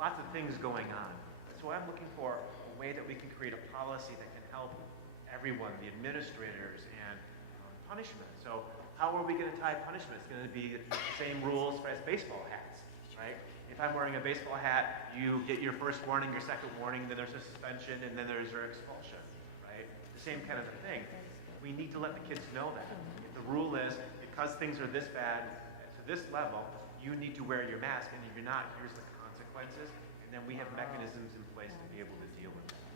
lots of things going on. So I'm looking for a way that we can create a policy that can help everyone, the administrators, and punishment. So how are we going to tie punishment? It's going to be the same rules as baseball hats, right? If I'm wearing a baseball hat, you get your first warning, your second warning, then there's a suspension, and then there's your expulsion, right? The same kind of a thing. We need to let the kids know that. If the rule is, because things are this bad, to this level, you need to wear your mask, and if you're not, here's the consequences, and then we have mechanisms in place to be able to deal with that.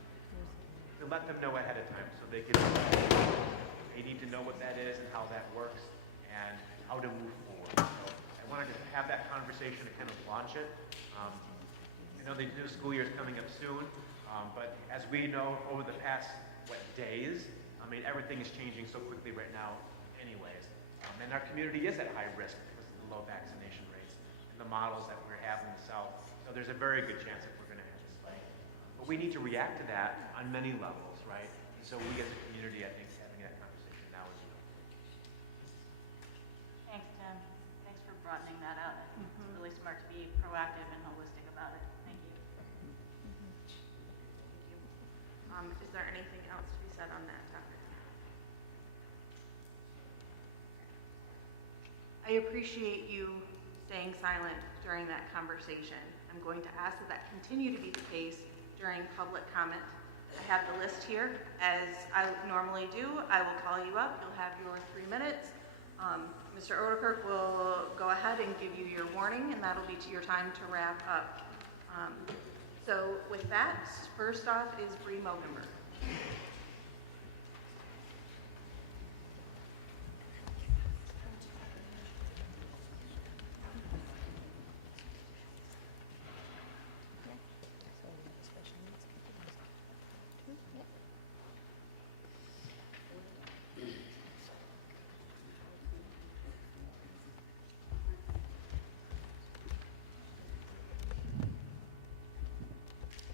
To let them know ahead of time so they need to know what that is and how that works and how to move forward. So I wanted to have that conversation to kind of launch it. I know the new school year is coming up soon, but as we know over the past, days, I mean, everything is changing so quickly right now anyways. And our community is at high risk because of the low vaccination rates and the models that we have in the South. So there's a very good chance that we're going to have this spike. But we need to react to that on many levels, right? And so we as a community, I think, having that conversation now is Thanks, Tim. Thanks for broadening that out. It's really smart to be proactive and holistic about it. Thank you. Is there anything else to be said on that topic? I appreciate you staying silent during that conversation. I'm going to ask that continue to be the case during public comment. I have the list here. As I normally do, I will call you up. You'll have your 3 minutes. Mr. Odekirk will go ahead and give you your warning, and that'll be to your time to wrap up. So with that, first off is Bre Mogenberg.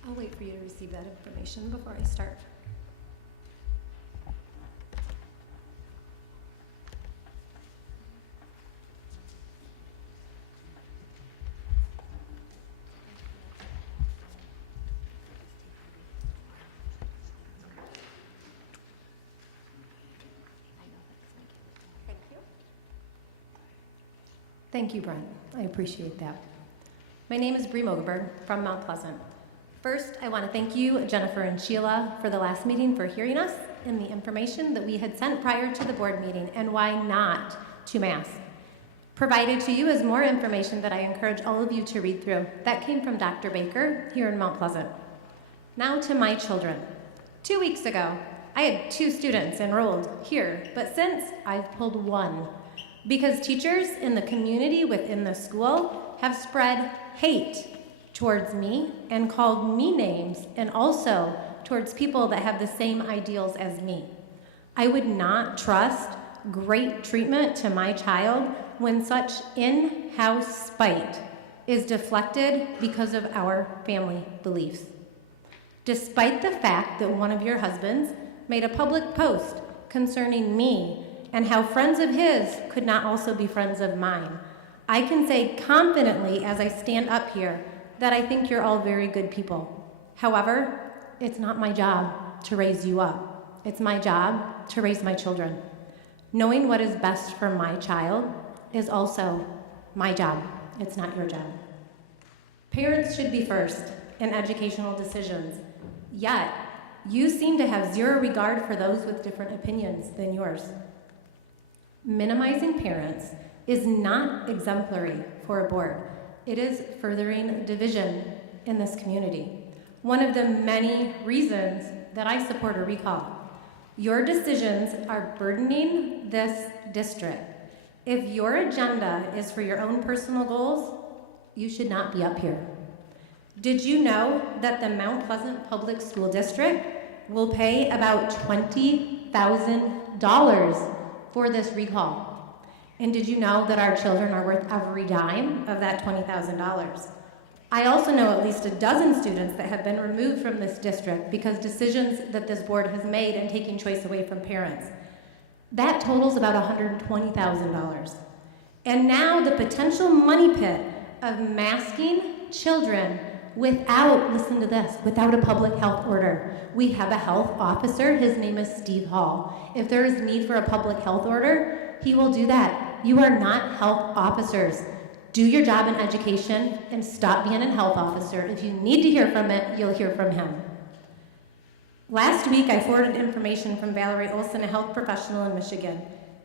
I'll wait for you to receive that information before I start. Thank you, Brent. I appreciate that. My name is Bre Mogenberg from Mount Pleasant. First, I want to thank you, Jennifer and Sheila, for the last meeting for hearing us and the information that we had sent prior to the board meeting and why not to mask. Provided to you is more information that I encourage all of you to read through. That came from Dr. Baker here in Mount Pleasant. Now to my children. 2 weeks ago, I had 2 students enrolled here, but since I've pulled 1 because teachers in the community within the school have spread hate towards me and called me names, and also towards people that have the same ideals as me. I would not trust great treatment to my child when such in-house spite is deflected because of our family beliefs. Despite the fact that one of your husbands made a public post concerning me and how friends of his could not also be friends of mine, I can say confidently as I stand up here that I think you're all very good people. However, it's not my job to raise you up. It's my job to raise my children. Knowing what is best for my child is also my job. It's not your job. Parents should be first in educational decisions, yet you seem to have zero regard for those with different opinions than yours. Minimizing parents is not exemplary for a board. It is furthering division in this community. One of the many reasons that I support a recall. Your decisions are burdening this district. If your agenda is for your own personal goals, you should not be up here. Did you know that the Mount Pleasant Public School District will pay about $20,000 for this recall? And did you know that our children are worth every dime of that $20,000? I also know at least a dozen students that have been removed from this district because decisions that this board has made and taking choice away from parents. That totals about $120,000. And now the potential money pit of masking children without, listen to this, without a public health order. We have a health officer, his name is Steve Hall. If there is need for a public health order, he will do that. You are not health officers. Do your job in education and stop being a health officer. If you need to hear from it, you'll hear from him. Last week, I forwarded information from Valerie Olson, a health professional in Michigan.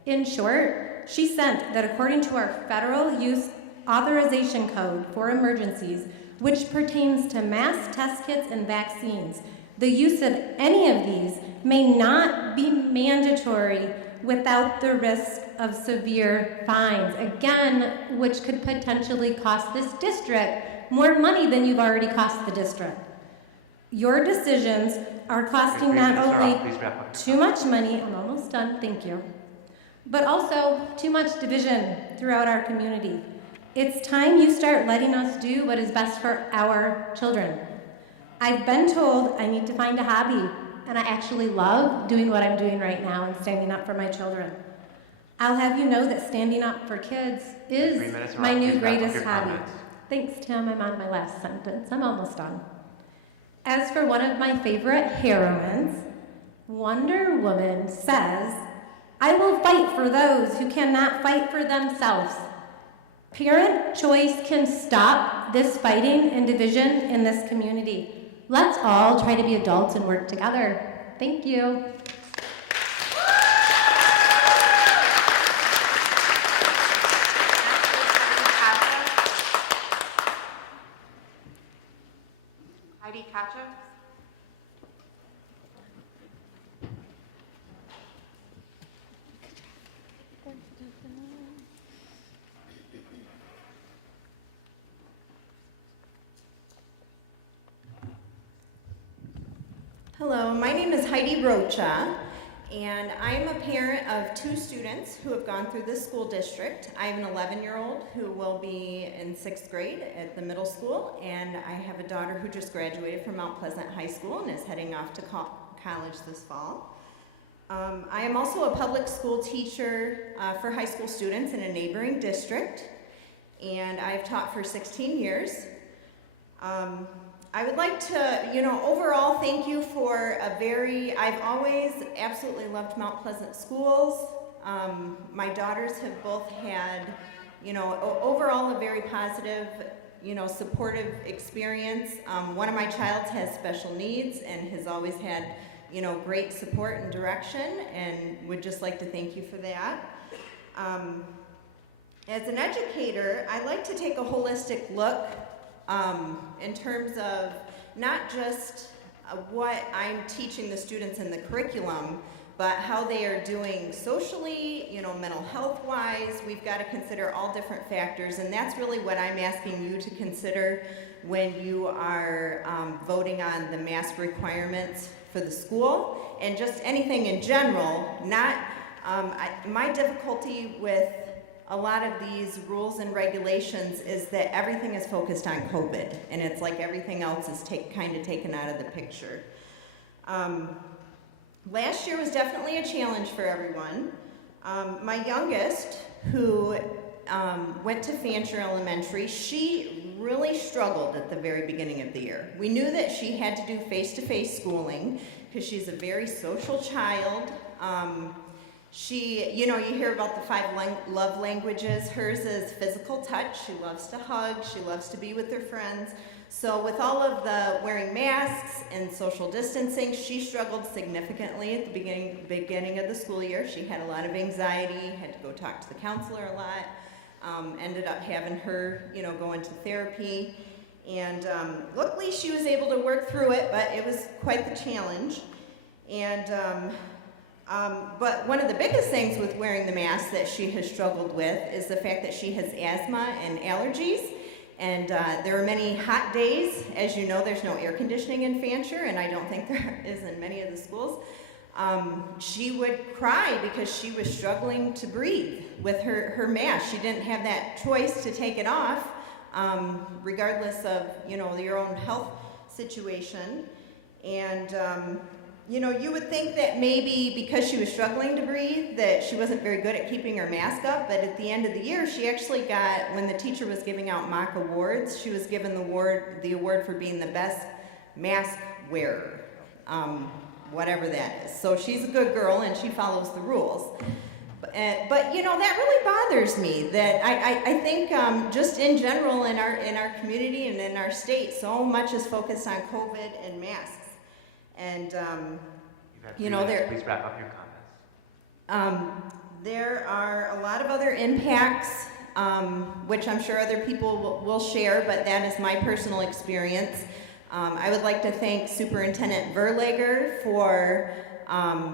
In short, she sent that according to our federal use authorization code for emergencies, which pertains to mass test kits and vaccines, the use of any of these may not be mandatory without the risk of severe fines, again, which could potentially cost this district more money than you've already cost the district. Your decisions are costing not only too much money, I'm almost done, thank you, but also too much division throughout our community. It's time you start letting us do what is best for our children. I've been told I need to find a hobby, and I actually love doing what I'm doing right now and standing up for my children. I'll have you know that standing up for kids is my new greatest hobby. Thanks, Tim. I'm on my last sentence. I'm almost done. As for one of my favorite heroines, Wonder Woman says, "I will fight for those who cannot fight for themselves." Parent choice can stop this fighting and division in this community. Let's all try to be adults and work together. Thank you. Heidi Roza. Hello, my name is Heidi Roza, and I'm a parent of two students who have gone through this school district. I have an 11-year-old who will be in 6th grade at the middle school, and I have a daughter who just graduated from Mount Pleasant High School and is heading off to college this fall. I am also a public school teacher for high school students in a neighboring district, and I've taught for 16 years. I would like to, overall thank you for I've always absolutely loved Mount Pleasant schools. My daughters have both had, overall a very positive, supportive experience. One of my childs has special needs and has always had, great support and direction, and would just like to thank you for that. As an educator, I like to take a holistic look in terms of not just what I'm teaching the students in the curriculum, but how they are doing socially, mental health wise. We've got to consider all different factors, and that's really what I'm asking you to consider when you are voting on the mask requirements for the school, and just anything in general, not My difficulty with a lot of these rules and regulations is that everything is focused on COVID, and it's like everything else is kind of taken out of the picture. Last year was definitely a challenge for everyone. My youngest, who went to Fancher Elementary, she really struggled at the very beginning of the year. We knew that she had to do face-to-face schooling because she's a very social child. You hear about the 5 love languages. Hers is physical touch. She loves to hug. She loves to be with her friends. So with all of the wearing masks and social distancing, she struggled significantly at the beginning of the school year. She had a lot of anxiety, had to go talk to the counselor a lot, ended up having her, go into therapy. And luckily she was able to work through it, but it was quite the challenge. And but one of the biggest things with wearing the mask that she has struggled with is the fact that she has asthma and allergies. And there are many hot days. As you know, there's no air conditioning in Fancher, and I don't think there is in many of the schools. She would cry because she was struggling to breathe with her mask. She didn't have that choice to take it off, regardless of, your own health situation. And you would think that maybe because she was struggling to breathe that she wasn't very good at keeping her mask up, but at the end of the year she actually got, when the teacher was giving out mock awards, she was given the award for being the best mask wearer, whatever that is. So she's a good girl and she follows the rules. But that really bothers me, that I think just in general in our community and in our state, so much is focused on COVID and masks. And, Please wrap up your comments. There are a lot of other impacts, which I'm sure other people will share, but that is my personal experience. I would like to thank Superintendent Verlager for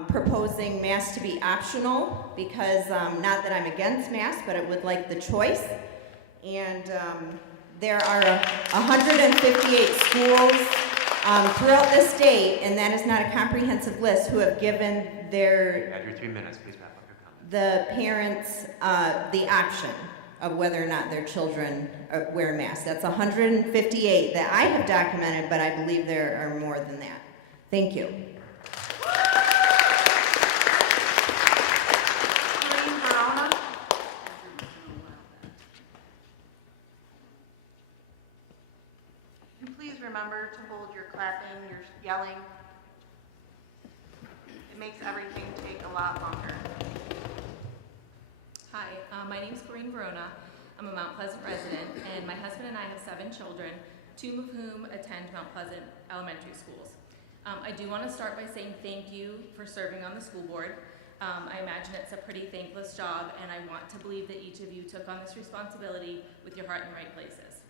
proposing masks to be optional, because not that I'm against masks, but I would like the choice. And there are 158 schools throughout the state, and that is not a comprehensive list, who have given You had your 3 minutes. Please wrap up your comments. the parents the option of whether or not their children wear masks. That's 158 that I have documented, but I believe there are more than that. Thank you. Corinne Verona? And please remember to hold your clapping, your yelling. It makes everything take a lot longer. Hi, my name is Corinne Verona. I'm a Mount Pleasant resident, and my husband and I have 7 children, 2 of whom attend Mount Pleasant elementary schools. I do want to start by saying thank you for serving on the school board. I imagine it's a pretty thankless job, and I want to believe that each of you took on this responsibility with your heart in the right places.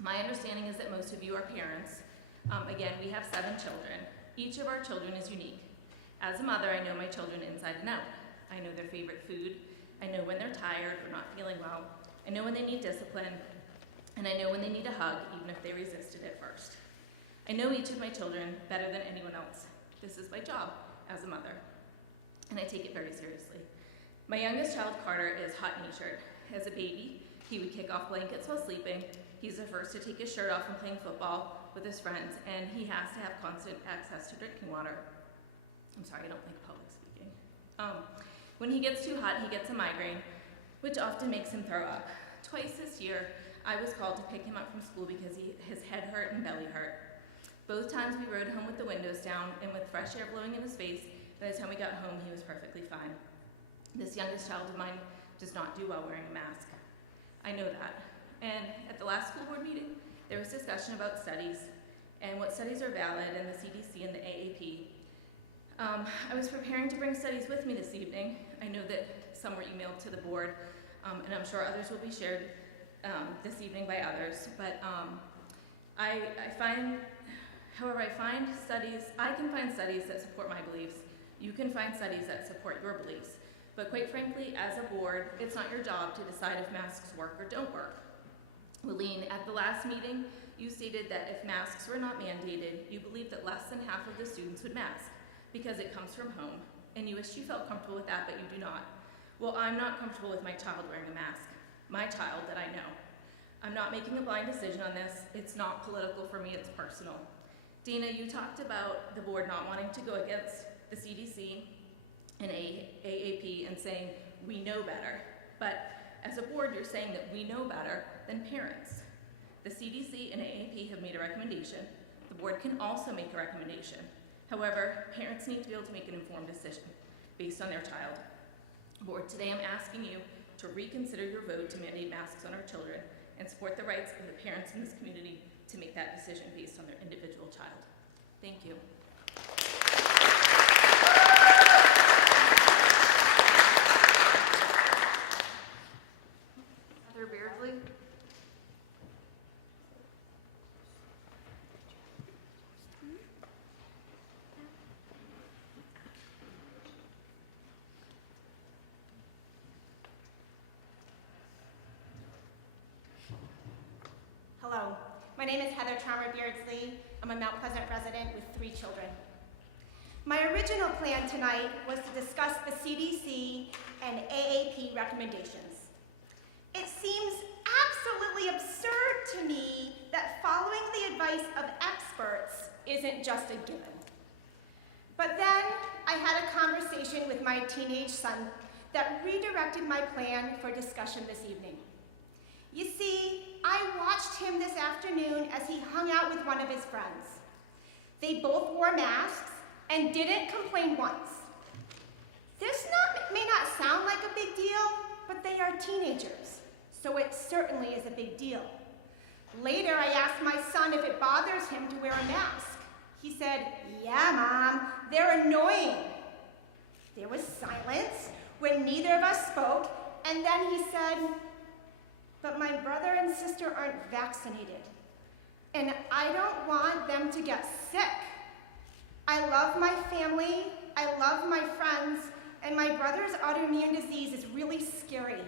My understanding is that most of you are parents. Again, we have 7 children. Each of our children is unique. As a mother, I know my children inside and out. I know their favorite food. I know when they're tired or not feeling well. I know when they need discipline. And I know when they need a hug, even if they resisted at first. I know each of my children better than anyone else. This is my job as a mother, and I take it very seriously. My youngest child, Carter, is hot-natured. As a baby, he would kick off blankets while sleeping. He's the first to take his shirt off when playing football with his friends, and he has to have constant access to drinking water. I'm sorry, I don't like public speaking. When he gets too hot, he gets a migraine, which often makes him throw up. Twice this year, I was called to pick him up from school because his head hurt and belly hurt. Both times we rode home with the windows down and with fresh air blowing in his face. By the time we got home, he was perfectly fine. This youngest child of mine does not do well wearing a mask. I know that. And at the last school board meeting, there was discussion about studies and what studies are valid in the CDC and the AAP. I was preparing to bring studies with me this evening. I know that some were emailed to the board, and I'm sure others will be shared this evening by others. But I can find studies that support my beliefs. You can find studies that support your beliefs. But quite frankly, as a board, it's not your job to decide if masks work or don't work. Wileen, at the last meeting, you stated that if masks were not mandated, you believe that less than half of the students would mask because it comes from home. and you wish you felt comfortable with that, but you do not. Well, I'm not comfortable with my child wearing a mask. My child that I know. I'm not making a blind decision on this. It's not political for me, it's personal. Dana, you talked about the board not wanting to go against the CDC and AAP and saying, we know better. But as a board, you're saying that we know better than parents. The CDC and AAP have made a recommendation. The board can also make a recommendation. However, parents need to be able to make an informed decision based on their child. Board, today I'm asking you to reconsider your vote to mandate masks on our children and support the rights of the parents in this community to make that decision based on their individual child. Thank you. Heather Beardsley. Hello, my name is Heather Beardsley. I'm a Mount Pleasant resident with 3 children. My original plan tonight was to discuss the CDC and AAP recommendations. It seems absolutely absurd to me that following the advice of experts isn't just a given. But then I had a conversation with my teenage son that redirected my plan for discussion this evening. You see, I watched him this afternoon as he hung out with one of his friends. They both wore masks and didn't complain once. This may not sound like a big deal, but they are teenagers, so it certainly is a big deal. Later, I asked my son if it bothers him to wear a mask. He said, "Yeah, Mom, they're annoying." There was silence when neither of us spoke, and then he said, "But my brother and sister aren't vaccinated, and I don't want them to get sick. I love my family, I love my friends, and my brother's autoimmune disease is really scary.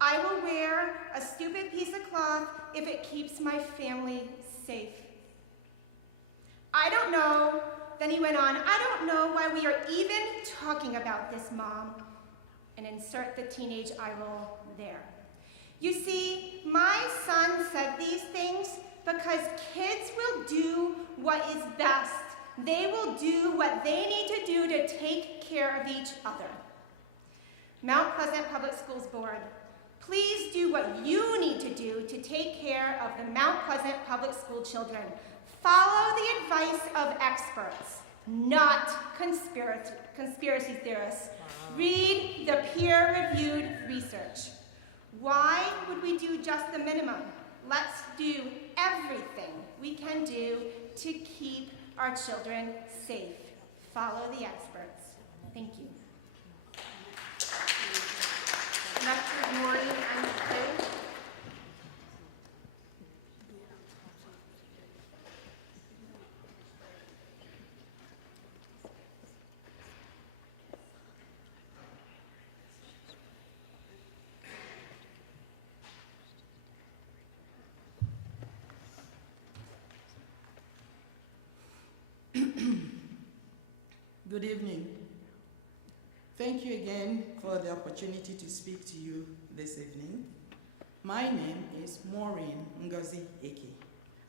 I will wear a stupid piece of cloth if it keeps my family safe." I don't know, then he went on, "I don't know why we are even talking about this, Mom." And insert the teenage eye roll there. You see, my son said these things because kids will do what is best. They will do what they need to do to take care of each other. Mount Pleasant Public Schools Board, please do what you need to do to take care of the Mount Pleasant Public School children. Follow the advice of experts, not conspiracy theorists. Read the peer-reviewed research. Why would we do just the minimum? Let's do everything we can do to keep our children safe. Follow the experts. Thank you. Next is Maureen M. Good evening. Thank you again for the opportunity to speak to you this evening. My name is Maureen Ngozi Eke.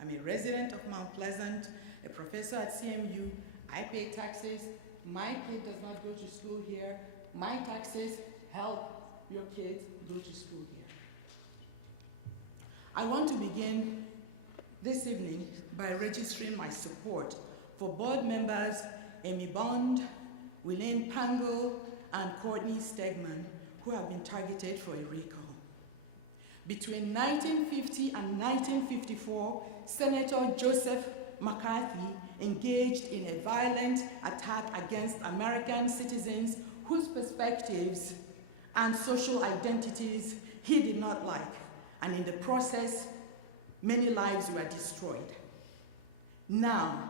I'm a resident of Mount Pleasant, a professor at CMU. I pay taxes. My kid does not go to school here. My taxes help your kids go to school here. I want to begin this evening by registering my support for board members Amy Bond, Wilene Pango, and Courtney Stegman, who have been targeted for a recall. Between 1950 and 1954, Senator Joseph McCarthy engaged in a violent attack against American citizens whose perspectives and social identities he did not like, and in the process, many lives were destroyed. Now,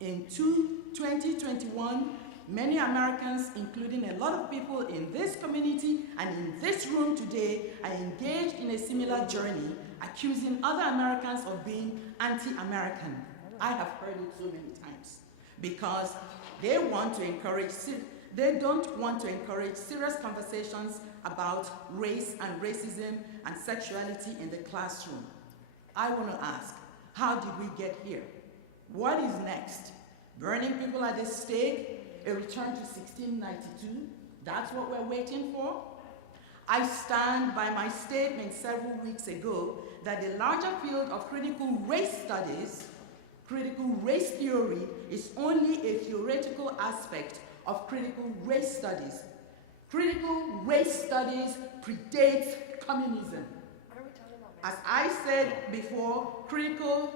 in 2021, many Americans, including a lot of people in this community and in this room today, are engaged in a similar journey, accusing other Americans of being anti-American. I have heard it so many times, because they want to encourage they don't want to encourage serious conversations about race and racism and sexuality in the classroom. I want to ask, how did we get here? What is next? Burning people at the stake? A return to 1692? That's what we're waiting for? I stand by my statement several weeks ago that the larger field of critical race studies, critical race theory, is only a theoretical aspect of critical race studies. Critical race studies predates communism. As I said before, critical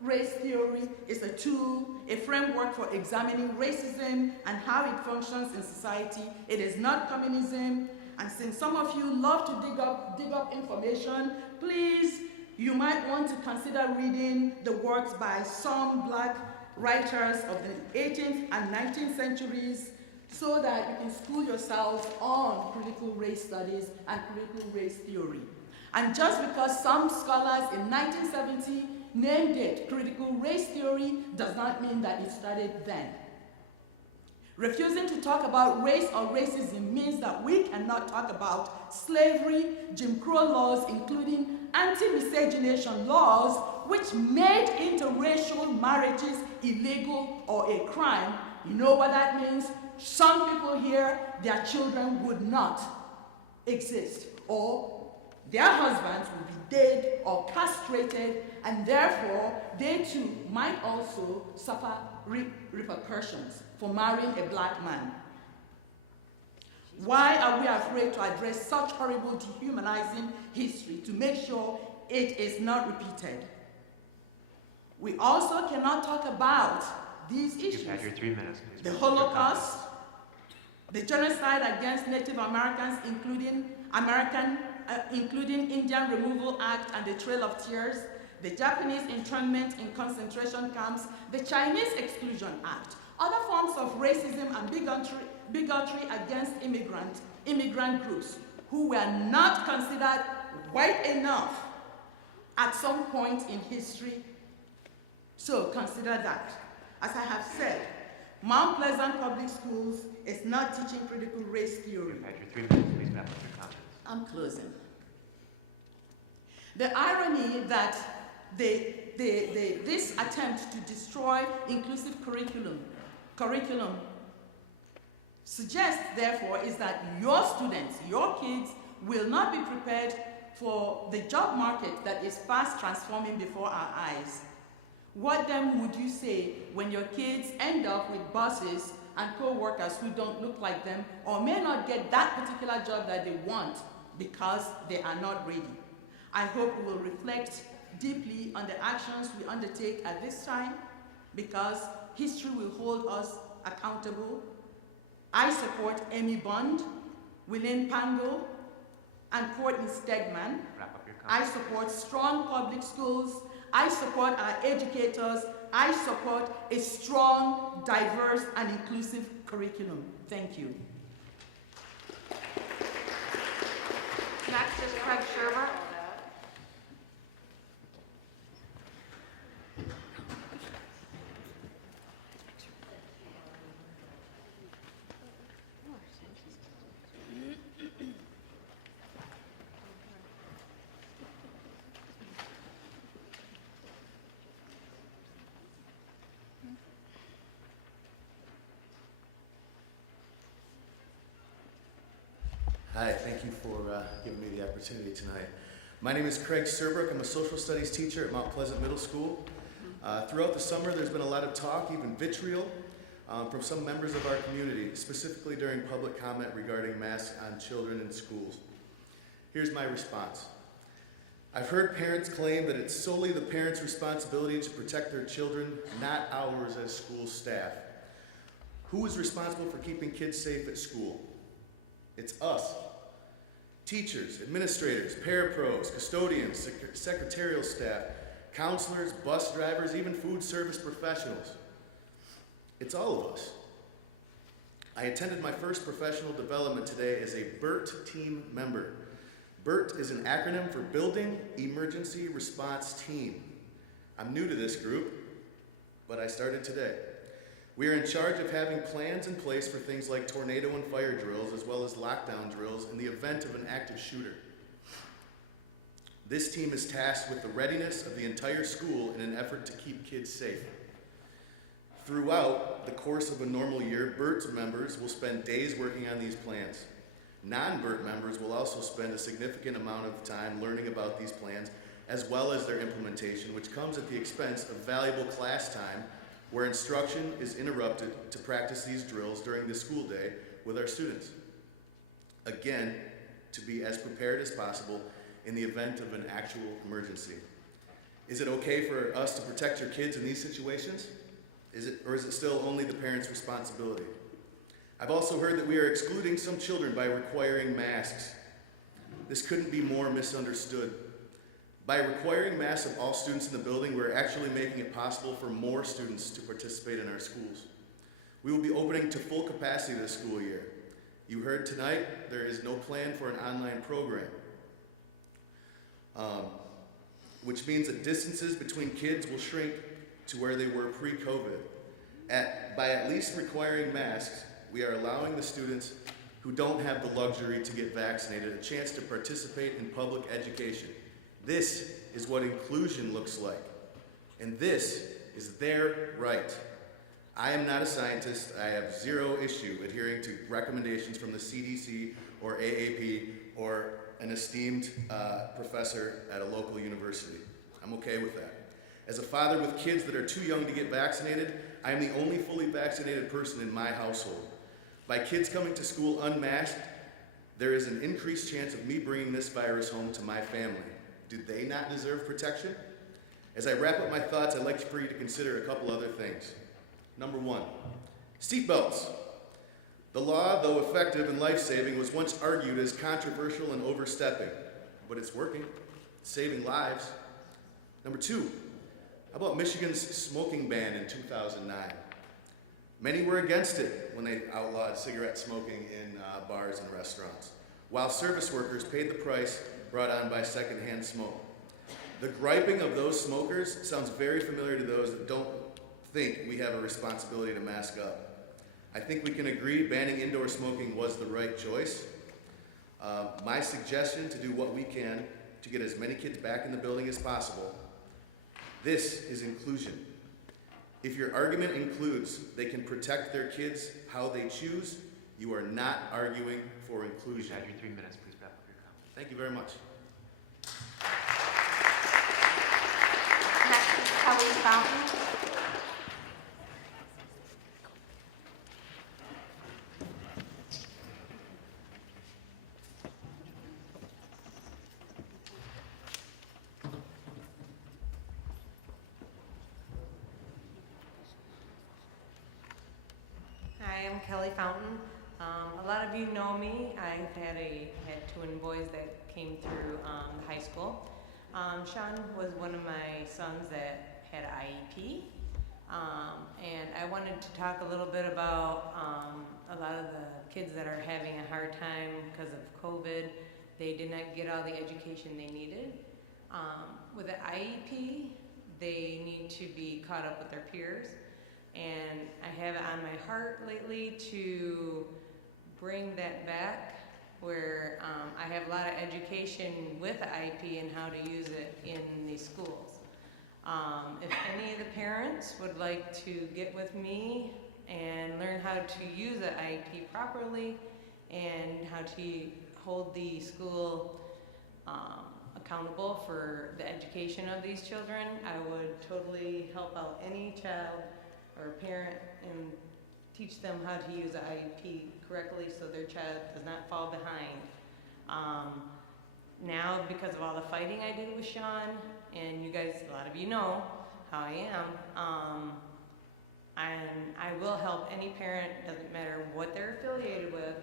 race theory is a tool, a framework for examining racism and how it functions in society. It is not communism. And since some of you love to dig up information, please, you might want to consider reading the works by some Black writers of the 18th and 19th centuries so that you can school yourselves on critical race studies and critical race theory. And just because some scholars in 1970 named it critical race theory does not mean that it started then. Refusing to talk about race or racism means that we cannot talk about slavery, Jim Crow laws, including anti-miscegenation laws, which made interracial marriages illegal or a crime. You know what that means? Some people here, their children would not exist, or their husbands would be dead or castrated, and therefore they too might also suffer repercussions for marrying a Black man. Why are we afraid to address such horrible, dehumanizing history to make sure it is not repeated? We also cannot talk about these issues. You've had your 3 minutes, please. The Holocaust, the genocide against Native Americans, including Indian Removal Act and the Trail of Tears, the Japanese internment in concentration camps, the Chinese Exclusion Act, other forms of racism and bigotry against immigrant groups who were not considered white enough at some point in history. So consider that. As I have said, Mount Pleasant Public Schools is not teaching critical race theory. You've had your 3 minutes, please wrap up your comments. I'm closing. The irony that this attempt to destroy inclusive curriculum suggests, therefore, is that your students, your kids, will not be prepared for the job market that is fast transforming before our eyes. What then would you say when your kids end up with bosses and co-workers who don't look like them or may not get that particular job that they want because they are not ready? I hope we will reflect deeply on the actions we undertake at this time, because history will hold us accountable. I support Amy Bond, William Pango, and Courtney Stegman. Wrap up your comments. I support strong public schools. I support our educators. I support a strong, diverse, and inclusive curriculum. Thank you. Next is Craig Sherber. Hi, thank you for giving me the opportunity tonight. My name is Craig Serbrook. I'm a social studies teacher at Mount Pleasant Middle School. Throughout the summer, there's been a lot of talk, even vitriol, from some members of our community, specifically during public comment regarding masks on children in schools. Here's my response. I've heard parents claim that it's solely the parents' responsibility to protect their children, not ours as school staff. Who is responsible for keeping kids safe at school? It's us. Teachers, administrators, parapros, custodians, secretarial staff, counselors, bus drivers, even food service professionals. It's all of us. I attended my first professional development today as a BERT team member. BERT is an acronym for Building Emergency Response Team. I'm new to this group, but I started today. We are in charge of having plans in place for things like tornado and fire drills, as well as lockdown drills in the event of an active shooter. This team is tasked with the readiness of the entire school in an effort to keep kids safe. Throughout the course of a normal year, BERT members will spend days working on these plans. Non-BERT members will also spend a significant amount of time learning about these plans, as well as their implementation, which comes at the expense of valuable class time where instruction is interrupted to practice these drills during the school day with our students. Again, to be as prepared as possible in the event of an actual emergency. Is it okay for us to protect your kids in these situations? Or is it still only the parents' responsibility? I've also heard that we are excluding some children by requiring masks. This couldn't be more misunderstood. By requiring masks of all students in the building, we're actually making it possible for more students to participate in our schools. We will be opening to full capacity this school year. You heard tonight, there is no plan for an online program, which means that distances between kids will shrink to where they were pre-COVID. By at least requiring masks, we are allowing the students who don't have the luxury to get vaccinated a chance to participate in public education. This is what inclusion looks like, and this is their right. I am not a scientist. I have zero issue adhering to recommendations from the CDC or AAP or an esteemed professor at a local university. I'm okay with that. As a father with kids that are too young to get vaccinated, I am the only fully vaccinated person in my household. By kids coming to school unmasked, there is an increased chance of me bringing this virus home to my family. Do they not deserve protection? As I wrap up my thoughts, I'd like for you to consider a couple other things. Number one, seatbelts. The law, though effective and life-saving, was once argued as controversial and overstepping, but it's working, it's saving lives. Number two, how about Michigan's smoking ban in 2009? Many were against it when they outlawed cigarette smoking in bars and restaurants, while service workers paid the price brought on by secondhand smoke. The griping of those smokers sounds very familiar to those that don't think we have a responsibility to mask up. I think we can agree banning indoor smoking was the right choice. My suggestion to do what we can to get as many kids back in the building as possible. This is inclusion. If your argument includes they can protect their kids how they choose, you are not arguing for inclusion. Add your 3 minutes, please wrap up your comment. Thank you very much. Next is Kelly Fountain. Hi, I'm Kelly Fountain. A lot of you know me. I had twin boys that came through the high school. Sean was one of my sons that had IEP. And I wanted to talk a little bit about a lot of the kids that are having a hard time because of COVID. They did not get all the education they needed. With the IEP, they need to be caught up with their peers. And I have it on my heart lately to bring that back where I have a lot of education with the IEP and how to use it in these schools. If any of the parents would like to get with me and learn how to use the IEP properly and how to hold the school accountable for the education of these children, I would totally help out any child or parent and teach them how to use the IEP correctly so their child does not fall behind. Now, because of all the fighting I did with Sean, and you guys, a lot of you know how I am, and I will help any parent, doesn't matter what they're affiliated with,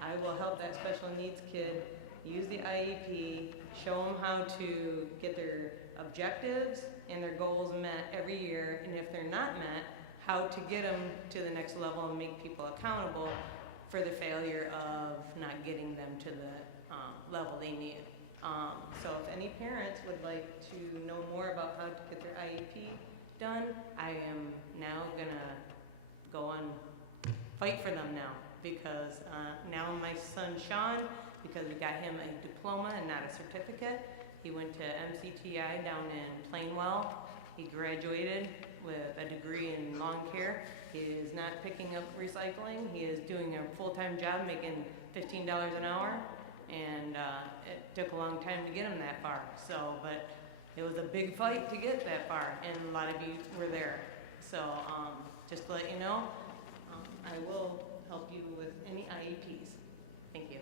I will help that special needs kid use the IEP, show them how to get their objectives and their goals met every year, and if they're not met, how to get them to the next level and make people accountable for the failure of not getting them to the level they need. So if any parents would like to know more about how to get their IEP done, I am now gonna go and fight for them now, because now my son Sean, because we got him a diploma and not a certificate, he went to MCTI down in Plainwell. He graduated with a degree in lawn care. He is not picking up recycling. He is doing a full-time job making $15 an hour, and it took a long time to get him that far. So, but it was a big fight to get that far, and a lot of you were there. So just to let you know, I will help you with any IEPs. Thank you.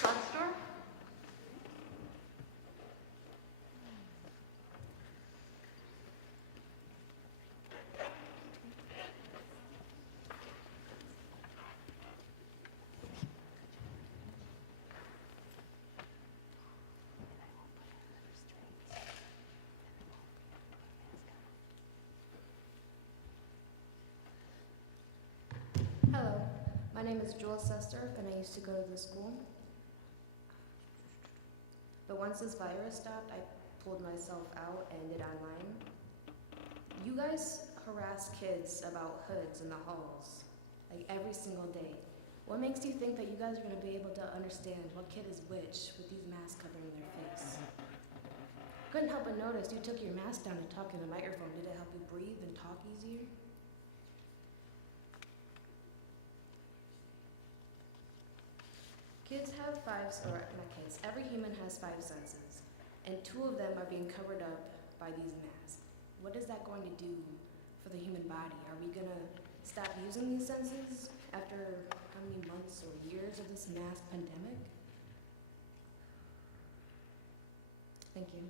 Sunstorm? Hello, my name is Joel Sester, and I used to go to this school. But once this virus stopped, I pulled myself out and did online. You guys harass kids about hoods in the halls, like every single day. What makes you think that you guys are going to be able to understand what kid is which with these masks covering their face? Couldn't help but notice you took your mask down to talk in the microphone. Did it help you breathe and talk easier? Kids have not kids, every human has 5 senses, and 2 of them are being covered up by these masks. What is that going to do for the human body? Are we gonna stop using these senses after how many months or years of this mass pandemic? Thank you.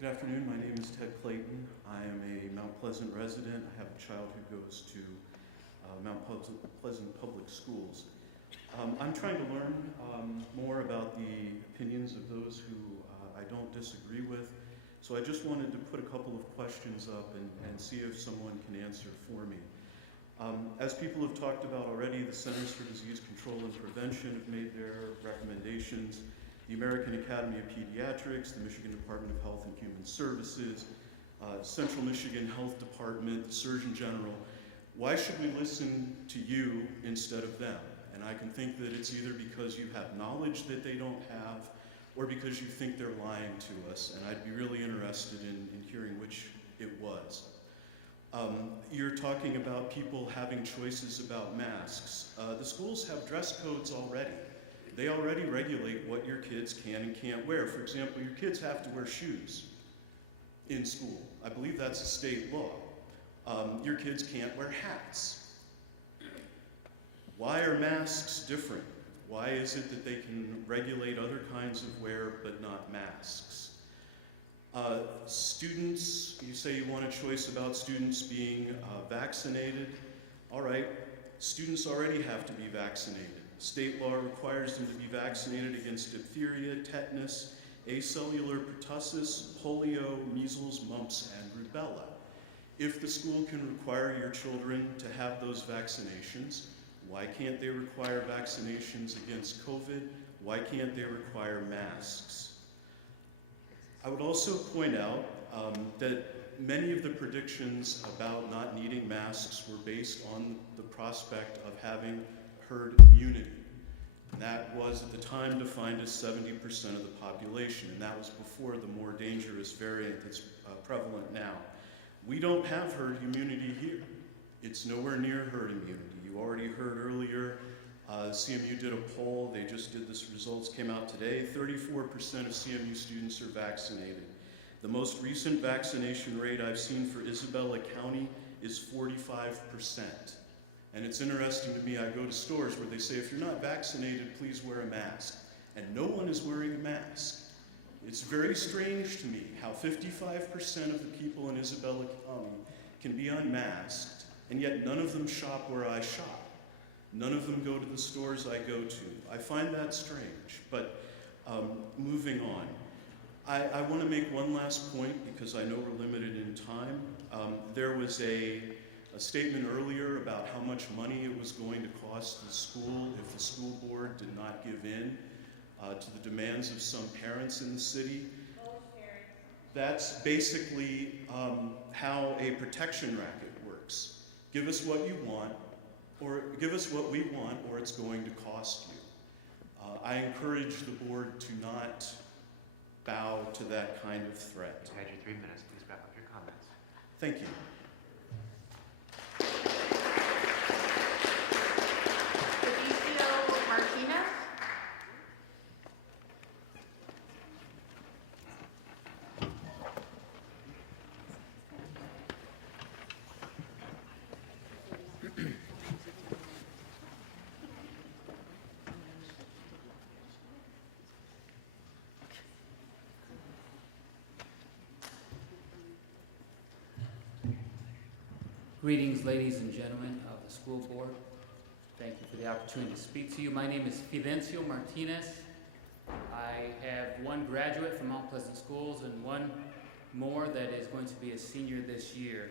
Good afternoon, my name is Ted Clayton. I am a Mount Pleasant resident. I have a child who goes to Mount Pleasant Public Schools. I'm trying to learn more about the opinions of those who I don't disagree with. So I just wanted to put a couple of questions up and see if someone can answer for me. As people have talked about already, the Centers for Disease Control and Prevention have made their recommendations. The American Academy of Pediatrics, the Michigan Department of Health and Human Services, Central Michigan Health Department, the Surgeon General. Why should we listen to you instead of them? And I can think that it's either because you have knowledge that they don't have, or because you think they're lying to us, and I'd be really interested in hearing which it was. You're talking about people having choices about masks. The schools have dress codes already. They already regulate what your kids can and can't wear. For example, your kids have to wear shoes in school. I believe that's a state law. Your kids can't wear hats. Why are masks different? Why is it that they can regulate other kinds of wear but not masks? Students, you say you want a choice about students being vaccinated. All right, students already have to be vaccinated. State law requires them to be vaccinated against diphtheria, tetanus, acellular pertussis, polio, measles, mumps, and rubella. If the school can require your children to have those vaccinations, why can't they require vaccinations against COVID? Why can't they require masks? I would also point out that many of the predictions about not needing masks were based on the prospect of having herd immunity. And that was at the time defined as 70% of the population, and that was before the more dangerous variant that's prevalent now. We don't have herd immunity here. It's nowhere near herd immunity. You already heard earlier, CMU did a poll, they just did this, results came out today, 34% of CMU students are vaccinated. The most recent vaccination rate I've seen for Isabella County is 45%. And it's interesting to me, I go to stores where they say, if you're not vaccinated, please wear a mask. And no one is wearing a mask. It's very strange to me how 55% of the people in Isabella County can be unmasked, and yet none of them shop where I shop. None of them go to the stores I go to. I find that strange, but moving on. I want to make one last point because I know we're limited in time. There was a statement earlier about how much money it was going to cost the school if the school board did not give in to the demands of some parents in the city. That's basically how a protection racket works. Give us what you want, or give us what we want, or it's going to cost you. I encourage the board to not bow to that kind of threat. You had your 3 minutes. Please wrap up your comments. Thank you. Martinez? Greetings, ladies and gentlemen of the school board. Thank you for the opportunity to speak to you. My name is Fidencio Martinez. I have one graduate from Mount Pleasant Schools and one more that is going to be a senior this year.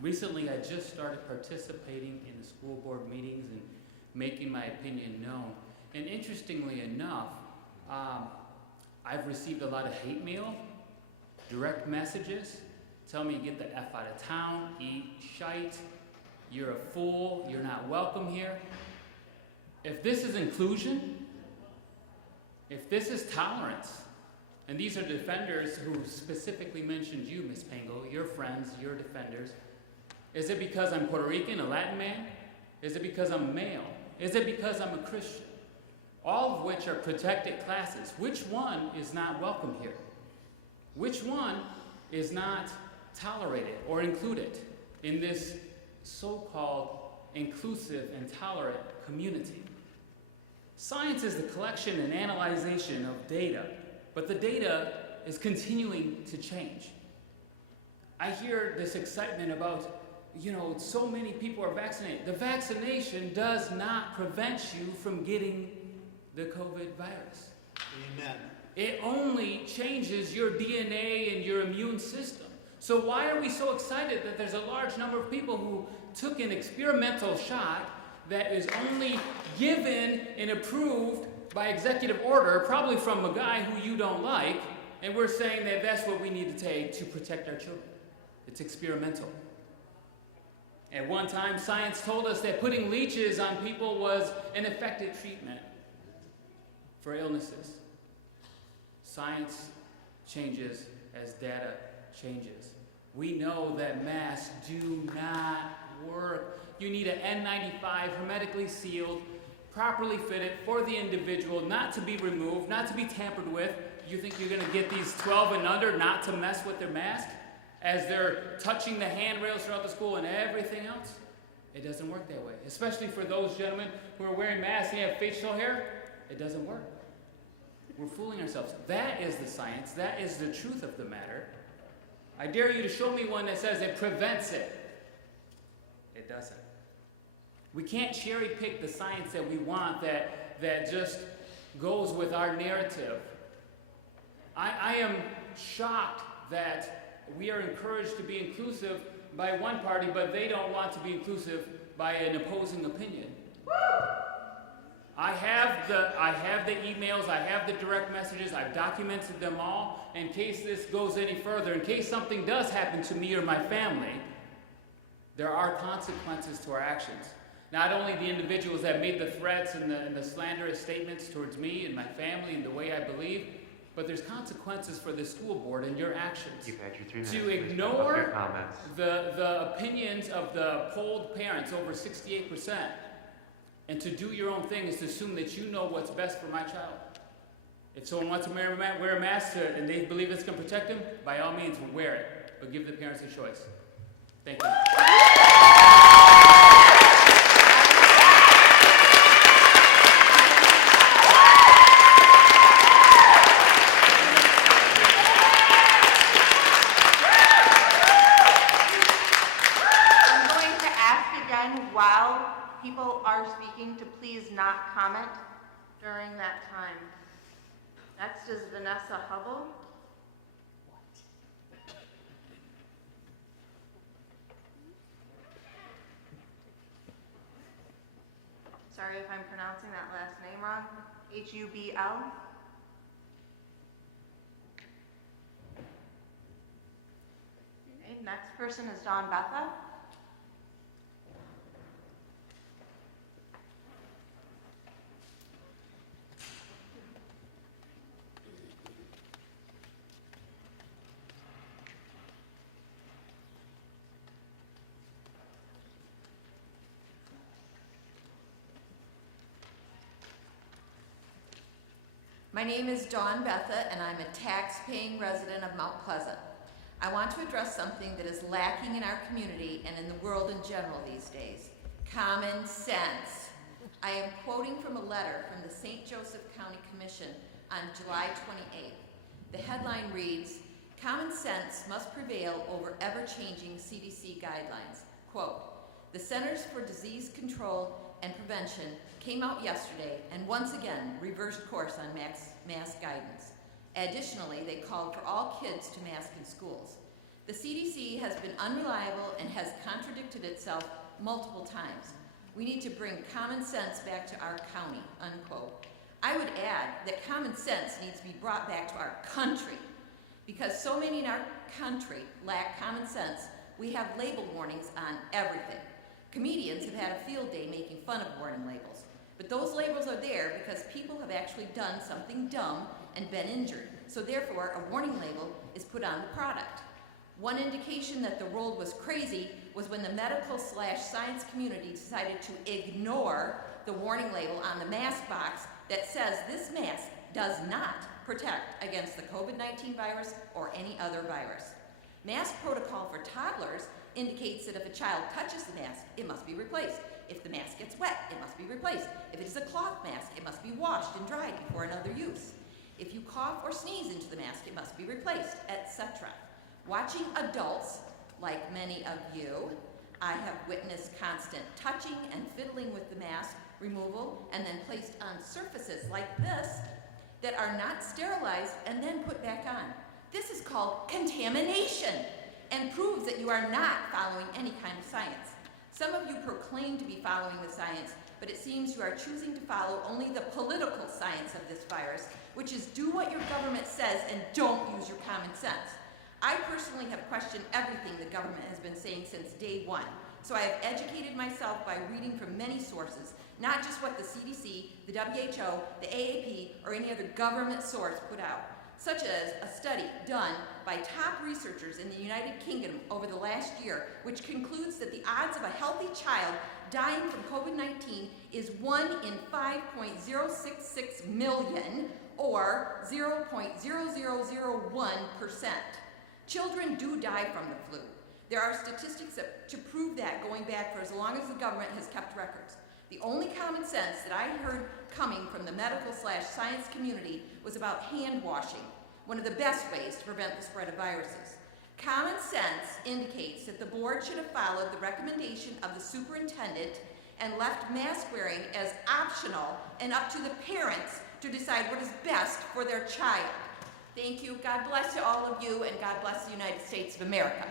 Recently, I just started participating in the school board meetings and making my opinion known. And interestingly enough, I've received a lot of hate mail, direct messages, tell me get the F out of town, eat shite, you're a fool, you're not welcome here. If this is inclusion, if this is tolerance, and these are defenders who specifically mentioned you, Ms. Pango, your friends, your defenders, is it because I'm Puerto Rican, a Latin man? Is it because I'm male? Is it because I'm a Christian? All of which are protected classes. Which one is not welcome here? Which one is not tolerated or included in this so-called inclusive and tolerant community? Science is the collection and analyzation of data, but the data is continuing to change. I hear this excitement about, so many people are vaccinated. The vaccination does not prevent you from getting the COVID virus. Amen. It only changes your DNA and your immune system. So why are we so excited that there's a large number of people who took an experimental shot that is only given and approved by executive order, probably from a guy who you don't like, and we're saying that that's what we need to take to protect our children? It's experimental. At one time, science told us that putting leeches on people was an effective treatment for illnesses. Science changes as data changes. We know that masks do not work. You need an N95 hermetically sealed, properly fitted for the individual, not to be removed, not to be tampered with. You think you're going to get these 12 and under not to mess with their mask as they're touching the handrails throughout the school and everything else? It doesn't work that way, especially for those gentlemen who are wearing masks and have facial hair. It doesn't work. We're fooling ourselves. That is the science. That is the truth of the matter. I dare you to show me one that says it prevents it. It doesn't. We can't cherry pick the science that we want that just goes with our narrative. I am shocked that we are encouraged to be inclusive by one party, but they don't want to be inclusive by an opposing opinion. I have the emails, I have the direct messages, I've documented them all. In case this goes any further, in case something does happen to me or my family, there are consequences to our actions. Not only the individuals that made the threats and the slanderous statements towards me and my family and the way I believe, but there's consequences for the school board and your actions. You've had your 3 minutes. To ignore the opinions of the polled parents, over 68%, and to do your own thing is to assume that you know what's best for my child. If someone wants to wear a mask and they believe it's going to protect them, by all means, wear it. But give the parents a choice. Thank you. again, while people are speaking, to please not comment during that time. Next is Vanessa Hubble. Sorry if I'm pronouncing that last name wrong. Hubl. Okay, next person is Dawn Betha. My name is Dawn Betha, and I'm a tax-paying resident of Mount Pleasant. I want to address something that is lacking in our community and in the world in general these days: common sense. I am quoting from a letter from the St. Joseph County Commission on July 28th. The headline reads, "Common sense must prevail over ever-changing CDC guidelines." Quote, "The Centers for Disease Control and Prevention came out yesterday and once again reversed course on mask guidance. Additionally, they called for all kids to mask in schools. The CDC has been unreliable and has contradicted itself multiple times. We need to bring common sense back to our county," unquote. I would add that common sense needs to be brought back to our country. Because so many in our country lack common sense, we have label warnings on everything. Comedians have had a field day making fun of warning labels. But those labels are there because people have actually done something dumb and been injured. So therefore, a warning label is put on the product. One indication that the world was crazy was when the medical/science community decided to ignore the warning label on the mask box that says this mask does not protect against the COVID-19 virus or any other virus. Mask protocol for toddlers indicates that if a child touches the mask, it must be replaced. If the mask gets wet, it must be replaced. If it is a cloth mask, it must be washed and dried before another use. If you cough or sneeze into the mask, it must be replaced, etc. Watching adults, like many of you, I have witnessed constant touching and fiddling with the mask removal and then placed on surfaces like this that are not sterilized and then put back on. This is called contamination and proves that you are not following any kind of science. Some of you proclaim to be following the science, but it seems you are choosing to follow only the political science of this virus, which is do what your government says and don't use your common sense. I personally have questioned everything the government has been saying since day one, so I have educated myself by reading from many sources, not just what the CDC, the WHO, the AAP, or any other government source put out, such as a study done by top researchers in the United Kingdom over the last year, which concludes that the odds of a healthy child dying from COVID-19 is 1 in 5.066 million, or 0.0001%. Children do die from the flu. There are statistics to prove that going back for as long as the government has kept records. The only common sense that I heard coming from the medical/science community was about hand washing, one of the best ways to prevent the spread of viruses. Common sense indicates that the board should have followed the recommendation of the superintendent and left mask wearing as optional and up to the parents to decide what is best for their child. Thank you. God bless you, all of you, and God bless the United States of America.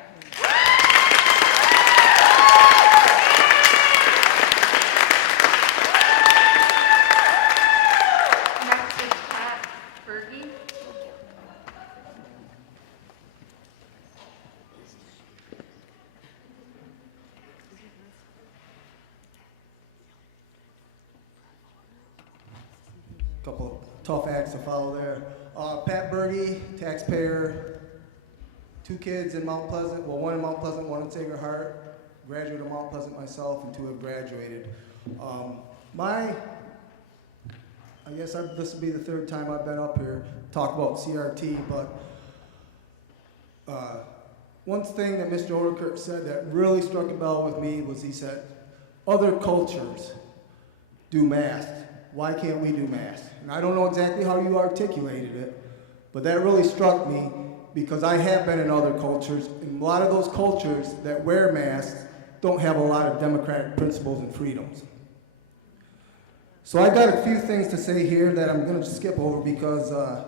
Next is Pat Berge. Couple of tough acts to follow there. Pat Berge, taxpayer, 2 kids in Mount Pleasant, well, 1 in Mount Pleasant, 1 in Sacred Heart, graduate of Mount Pleasant myself, and 2 have graduated. I guess this will be the 3rd time I've been up here to talk about CRT, but one thing that Mr. Overkirk said that really struck a bell with me was he said, other cultures do masks. Why can't we do masks? And I don't know exactly how you articulated it, but that really struck me because I have been in other cultures, and a lot of those cultures that wear masks don't have a lot of democratic principles and freedoms. So I got a few things to say here that I'm going to skip over because I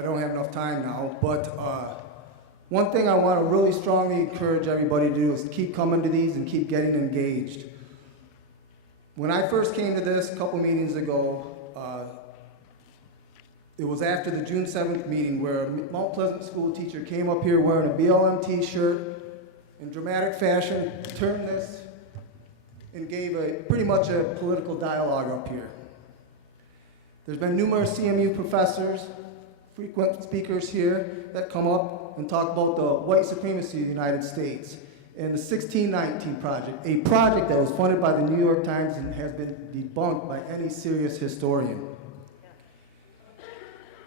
don't have enough time now. But one thing I want to really strongly encourage everybody to do is keep coming to these and keep getting engaged. When I first came to this a couple meetings ago, it was after the June 7th meeting where a Mount Pleasant school teacher came up here wearing a BLM t-shirt in dramatic fashion, turned this, and gave pretty much a political dialogue up here. There's been numerous CMU professors, frequent speakers here that come up and talk about the white supremacy of the United States and the 1619 Project, a project that was funded by the New York Times and has been debunked by any serious historian.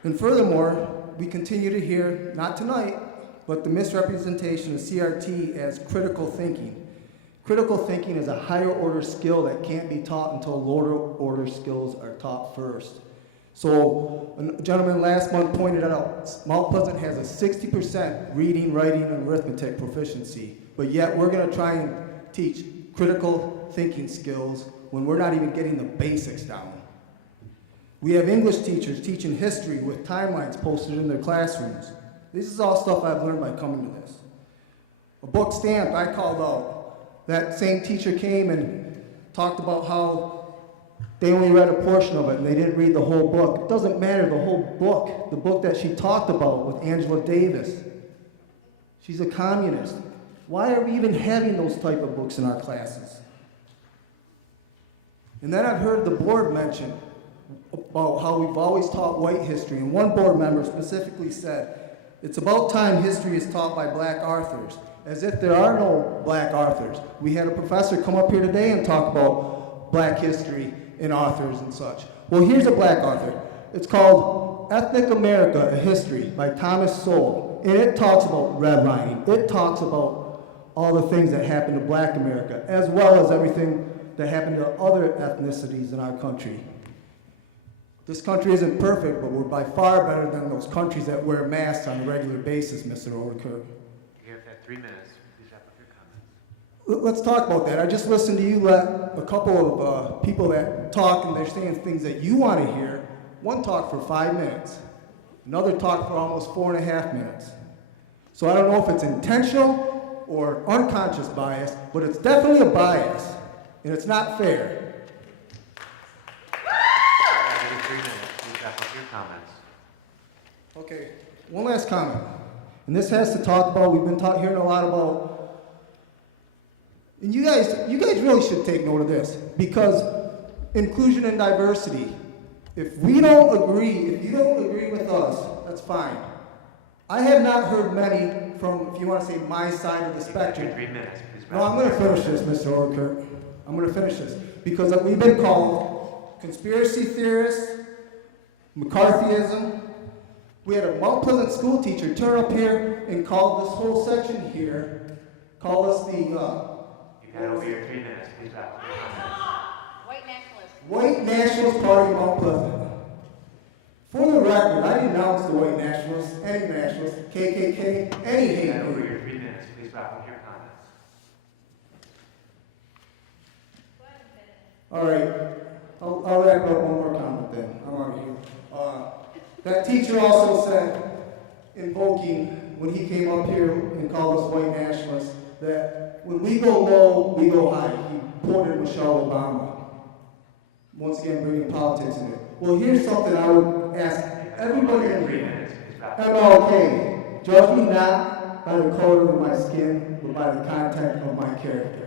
And furthermore, we continue to hear, not tonight, but the misrepresentation of CRT as critical thinking. Critical thinking is a higher order skill that can't be taught until lower order skills are taught first. So a gentleman last month pointed out, Mount Pleasant has a 60% reading, writing, and arithmetic proficiency, but yet we're gonna try and teach critical thinking skills when we're not even getting the basics down. We have English teachers teaching history with timelines posted in their classrooms. This is all stuff I've learned by coming to this. A book stamped I called out. That same teacher came and talked about how they only read a portion of it and they didn't read the whole book. It doesn't matter, the whole book, the book that she talked about with Angela Davis. She's a communist. Why are we even having those type of books in our classes? And then I've heard the board mention about how we've always taught white history, and one board member specifically said, it's about time history is taught by black authors, as if there are no black authors. We had a professor come up here today and talk about black history and authors and such. Well, here's a black author. It's called Ethnic America, A History by Thomas Sowell, and it talks about redlining. It talks about all the things that happened to black America, as well as everything that happened to other ethnicities in our country. This country isn't perfect, but we're by far better than those countries that wear masks on a regular basis, Mr. Overkirk. You have 3 minutes. Please wrap up your comments. Let's talk about that. I just listened to you let a couple of people that talk, and they're saying things that you want to hear. One talked for 5 minutes. Another talked for almost 4.5 minutes. So I don't know if it's intentional or unconscious bias, but it's definitely a bias, and it's not fair. 3 minutes. Please wrap up your comments. Okay, one last comment. And this has to talk about, we've been hearing a lot about, and you guys really should take note of this, because inclusion and diversity, if you don't agree with us, that's fine. I have not heard many from, if you want to say, my side of the spectrum. 3 minutes. Please wrap No, I'm going to finish this, Mr. Overkirk. I'm going to finish this. Because we've been called conspiracy theorists, McCarthyism. We had a Mount Pleasant school teacher turn up here and call this whole section here, call us the... You've had over your 3 minutes. Please wrap up your comments. White nationalists. White Nationalist Party of Mount Pleasant. For the record, I denounce the white nationalists, any nationalists, KKK, any hate. You've had over your 3 minutes. Please wrap up your comments. All right, I'll wrap up one more comment then. I'm out of here. That teacher also said, invoking, when he came up here and called us white nationalists, that when we go low, we go high. He quoted Michelle Obama. Once again, bringing politics in it. Well, here's something I would ask everybody in here. MLK, judge me not by the color of my skin, but by the content of my character.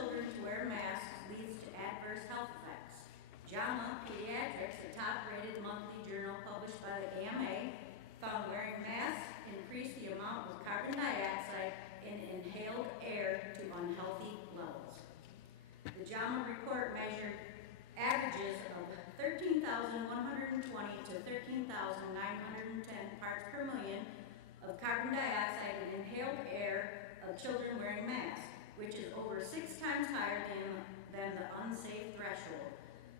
children to wear masks leads to adverse health effects. JAMA Pediatrics, a top-rated monthly journal published by the AMA, found wearing masks increased the amount of carbon dioxide in inhaled air to unhealthy levels. The JAMA report measured averages of 13,120 to 13,910 parts per million of carbon dioxide in inhaled air of children wearing masks, which is over 6 times higher than the unsafe threshold.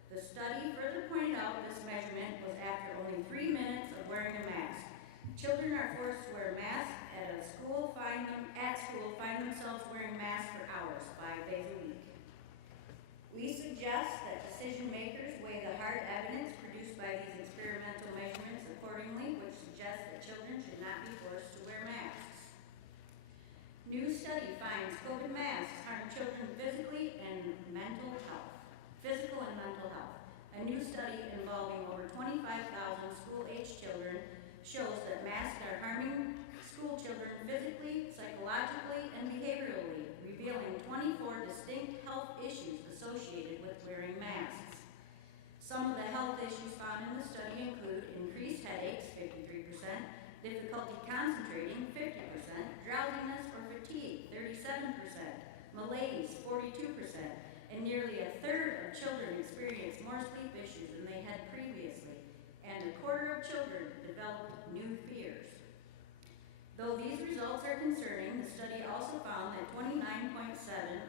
The study further pointed out this measurement was after only 3 minutes of wearing a mask. Children are forced to wear masks at school find themselves wearing masks for hours, 5 days a week. We suggest that decision makers weigh the hard evidence produced by these experimental measurements accordingly, which suggests that children should not be forced to wear masks. New study finds COVID masks harm children physically and mental health. A new study involving over 25,000 school-aged children shows that masks are harming school children physically, psychologically, and behaviorally, revealing 24 distinct health issues associated with wearing masks. Some of the health issues found in the study include increased headaches, 53%, difficulty concentrating, 50%, drowsiness or fatigue, 37%, malaise, 42%, and nearly a third of children experienced more sleep issues than they had previously, and a quarter of children developed new fears. Though these results are concerning, the study also found that 29.7%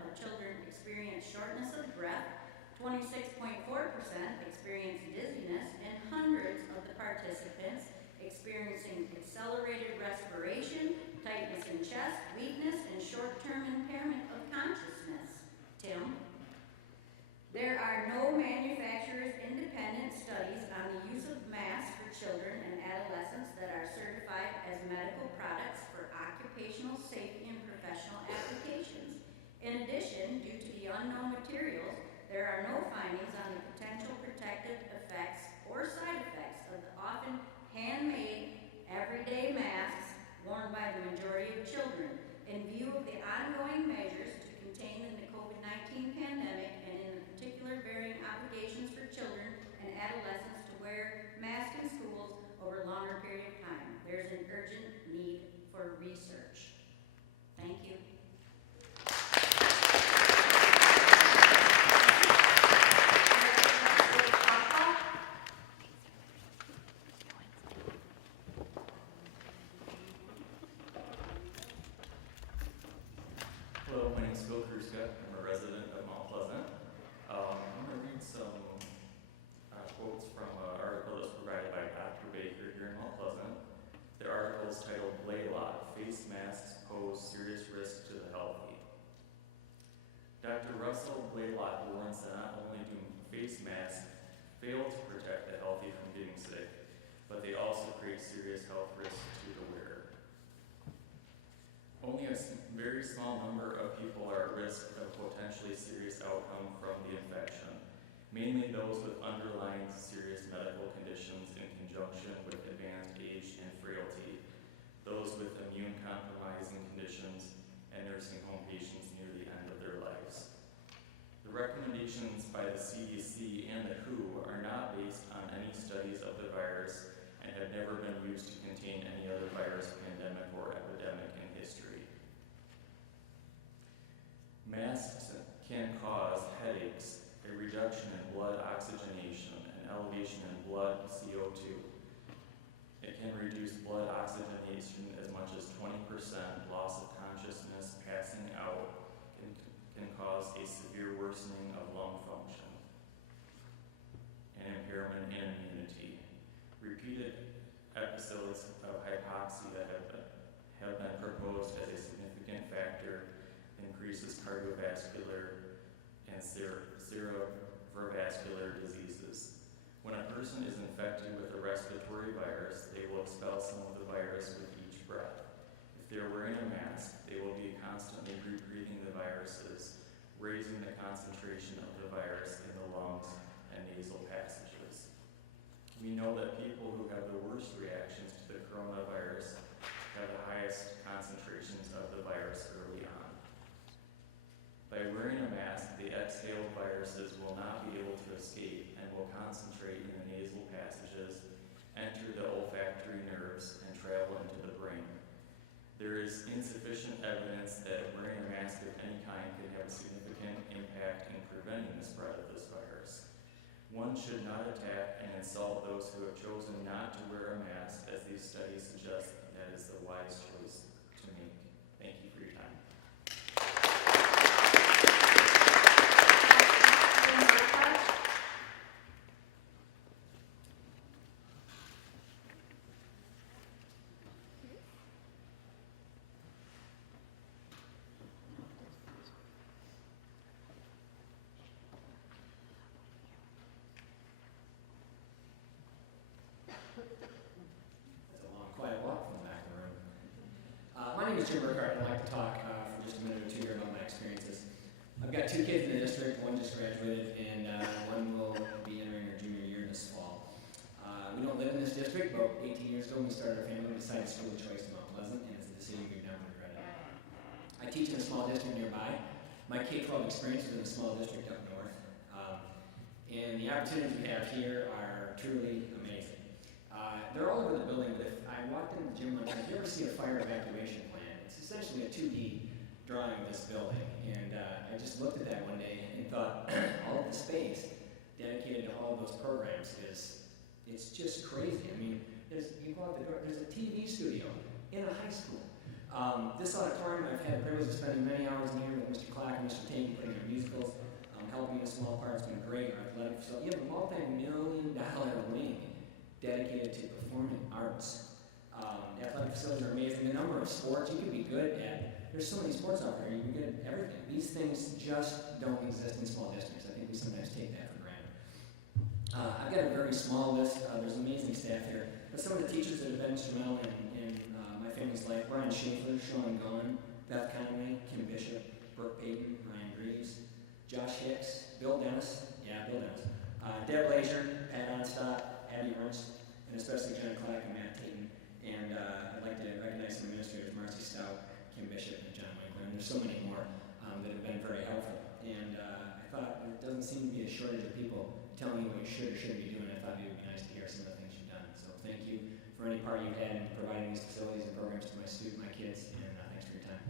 of children experienced shortness of breath, 26.4% experienced dizziness, and hundreds of the participants experiencing accelerated respiration, tightness in chest, weakness, and short-term impairment of consciousness. Tim? There are no manufacturer's independent studies on the use of masks for children and adolescents that are certified as medical products for occupational safety and professional applications. In addition, due to the unknown materials, there are no findings on the potential protective effects or side effects of the often handmade, everyday masks worn by the majority of children. In view of the ongoing measures to contain the COVID-19 pandemic and in particular varying obligations for children and adolescents to wear masks in schools over a longer period of time, there's an urgent need for research. Thank you. Hello, my name is Phil Kruska. I'm a resident of Mount Pleasant. I'm going to read some quotes from an article that was provided by Dr. Baker here in Mount Pleasant. The article is titled "Blaylock, Face Masks Pose Serious Risk to the Healthy." Dr. Russell Blaylock warns that not only do face masks fail to protect the healthy from getting sick, but they also create serious health risks to the wearer. Only a very small number of people are at risk of potentially serious outcome from the infection, mainly those with underlying serious medical conditions in conjunction with advanced age and frailty, those with immune-compromising conditions, and nursing home patients near the end of their lives. The recommendations by the CDC and the WHO are not based on any studies of the virus and have never been used to contain any other virus, pandemic, or epidemic in history. Masks can cause headaches, a reduction in blood oxygenation, an elevation in blood CO2. It can reduce blood oxygenation as much as 20%, loss of consciousness, passing out, can cause a severe worsening of lung function, and impairment in immunity. Repeated episodes of hypoxia have been proposed as a significant factor in increases cardiovascular and cerebrovascular diseases. When a person is infected with a respiratory virus, they will expel some of the virus with each breath. If they are wearing a mask, they will be constantly breathing the viruses, raising the concentration of the virus in the lungs and nasal passages. We know that people who have the worst reactions to the coronavirus have the highest concentrations of the virus early on. By wearing a mask, the exhaled viruses will not be able to escape and will concentrate in the nasal passages, enter the olfactory nerves, and travel into the brain. There is insufficient evidence that wearing a mask of any kind can have a significant impact in preventing the spread of this virus. One should not attack and insult those who have chosen not to wear a mask, as these studies suggest that is the wise choice to make. Thank you for your time. That's a long, quiet walk from the back of the room. My name is Jim Burkhardt, and I'd like to talk for just a minute or two here about my experiences. I've got 2 kids in the district. One just graduated, and one will be entering her junior year this fall. We don't live in this district, but 18 years ago when we started our family, we decided to school choice in Mount Pleasant, and it's a decision we've never regretted. I teach in a small district nearby. My K-12 experience was in a small district up north, and the opportunities we have here are truly amazing. They're all over the building, but if I walked into the gym one time, if you ever see a fire evacuation plan, it's essentially a 2D drawing of this building. And I just looked at that one day and thought, all of the space dedicated to all of those programs it's just crazy. I mean, you go out the door, there's a TV studio in a high school. This auditorium, I've had the privilege of spending many hours in here with Mr. Clark and Mr. Taney putting on musicals, helping in a small part. It's been great. Our athletic facility. You have a multi-million-dollar wing dedicated to performing arts. The athletic facilities are amazing. The number of sports you can be good at. There's so many sports out there. You can get at everything. These things just don't exist in small districts. I think we sometimes take that for granted. I've got a very small list. There's amazing staff here. But some of the teachers that have been instrumental in my family's life: Brian Schaefer, Sean Gunn, Beth Conway, Kim Bishop, Brooke Payton, Ryan Greaves, Josh Hicks, Bill Dennis, Deb Lazier, Pat Onstott, Abby Ernst, and especially Jenna Clark and Matt Tatum. And I'd like to recognize some administrators: Marcy Stout, Kim Bishop, and John Winkler. And there's so many more that have been very helpful. And I thought there doesn't seem to be a shortage of people telling you what you should or shouldn't be doing. I thought it would be nice to hear some of the things you've done. So thank you for any part you've had in providing these facilities and programs to my kids, and thanks for your time.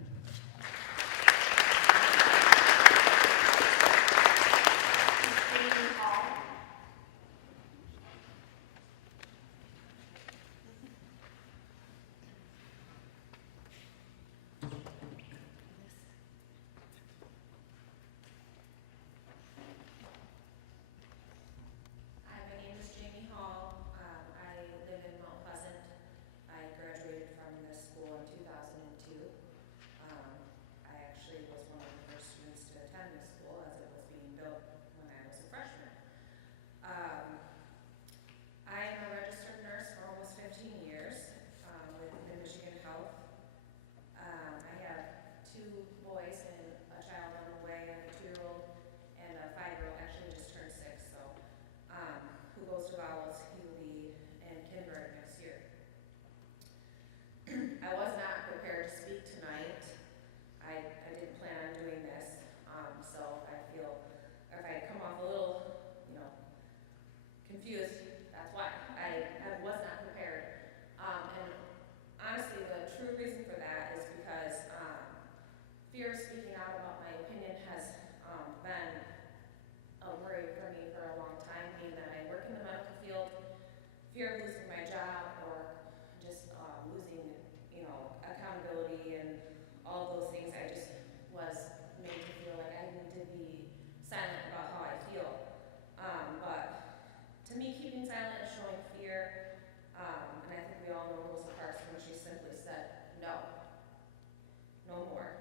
No more.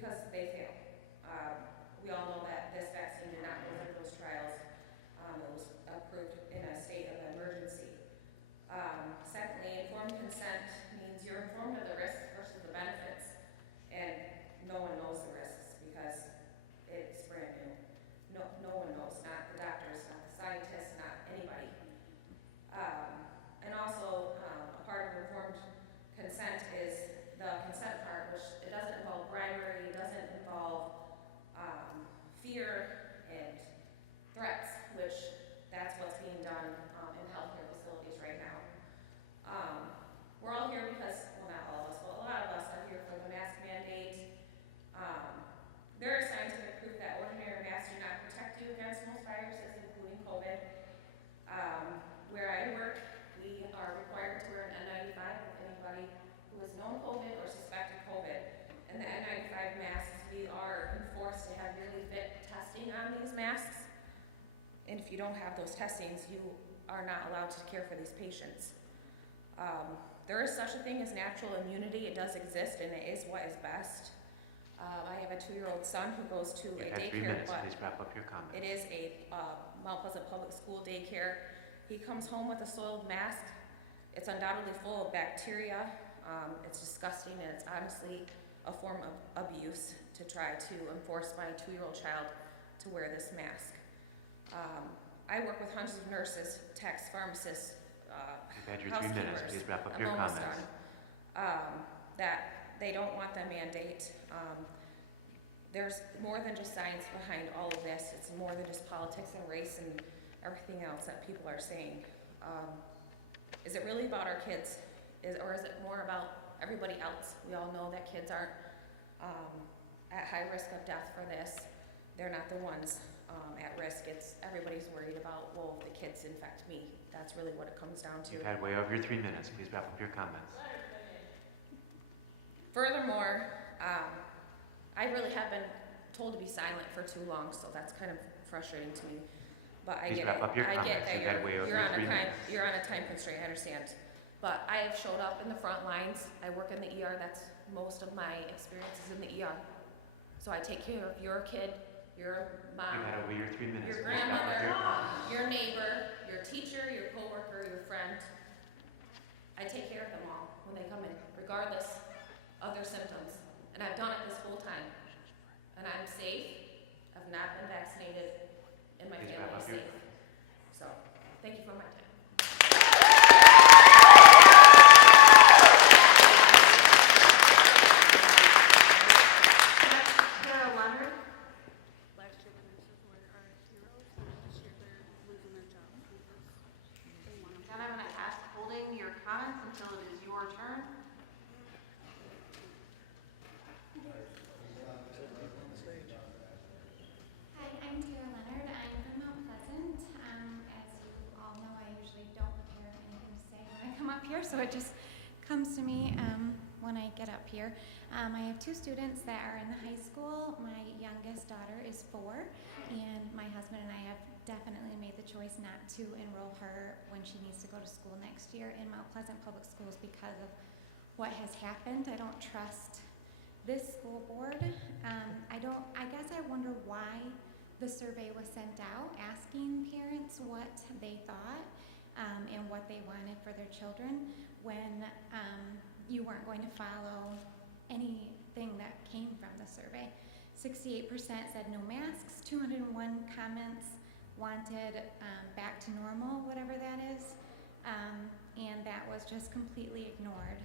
because they fail. We all know that this vaccine did not go through those trials. It was approved in a state of emergency. Secondly, informed consent means you're informed of the risks versus the benefits, and no one knows the risks because it's brand new. No one knows, not the doctors, not the scientists, not anybody. And also, a part of informed consent is the consent part, which it doesn't involve bribery, it doesn't involve fear and threats, which that's what's being done in healthcare facilities right now. We're all here because, well, not all of us, but a lot of us are here for the mask mandate. There is scientific proof that ordinary masks do not protect you against most viruses, including COVID. Where I work, we are required to wear an N95 with anybody who has known COVID or suspected COVID. And the N95 masks, we are enforced to have yearly fit testing on these masks. And if you don't have those testings, you are not allowed to care for these patients. There is such a thing as natural immunity. It does exist, and it is what is best. I have a 2-year-old son who goes to a daycare, but please wrap up your comments. it is a Mount Pleasant Public School daycare. He comes home with a soiled mask. It's undoubtedly full of bacteria. It's disgusting, and it's honestly a form of abuse to try to enforce my 2-year-old child to wear this mask. I work with hundreds of nurses, techs, pharmacists, You've had your 3 minutes. Please wrap up your almost comments. done. That they don't want the mandate. There's more than just science behind all of this. It's more than just politics and race and everything else that people are saying. Is it really about our kids? Or is it more about everybody else? We all know that kids aren't at high risk of death for this. They're not the ones at risk. It's everybody's worried about, well, if the kids infect me. That's really what it comes down to. You've had way over your 3 minutes. Please wrap up your comments. Furthermore, I really have been told to be silent for too long, so that's kind of frustrating to me. But I Please get wrap it. up your I get comments. that You've had way over you're your on 3 a time minutes. you're on a time constraint. I understand. But I have showed up in the front lines. I work in the ER. That's most of my experiences in the ER. So I take care of your kid, your mom, You've had over your 3 minutes. your Please wrap up grandmother, your comments. your neighbor, your teacher, your coworker, your friend. I take care of them all when they come in, regardless of their symptoms. And I've done it this whole time. And I'm safe. I've not been vaccinated, and my Please family wrap is up your safe. So, thank you for my time. Sarah Leonard. Last year the nurses were our heroes, and this year they're losing their jobs because they want them. Then I'm going to ask holding your comments until it is your turn. Hi, I'm Tara Leonard. I'm from Mount Pleasant. As you all know, I usually don't prepare anything to say when I come up here, so it just comes to me when I get up here. I have 2 students that are in the high school. My youngest daughter is 4, and my husband and I have definitely made the choice not to enroll her when she needs to go to school next year in Mount Pleasant Public Schools because of what has happened. I don't trust this school board. I guess I wonder why the survey was sent out asking parents what they thought and what they wanted for their children when you weren't going to follow anything that came from the survey. 68% said no masks, 201 comments wanted back to normal, whatever that is, and that was just completely ignored.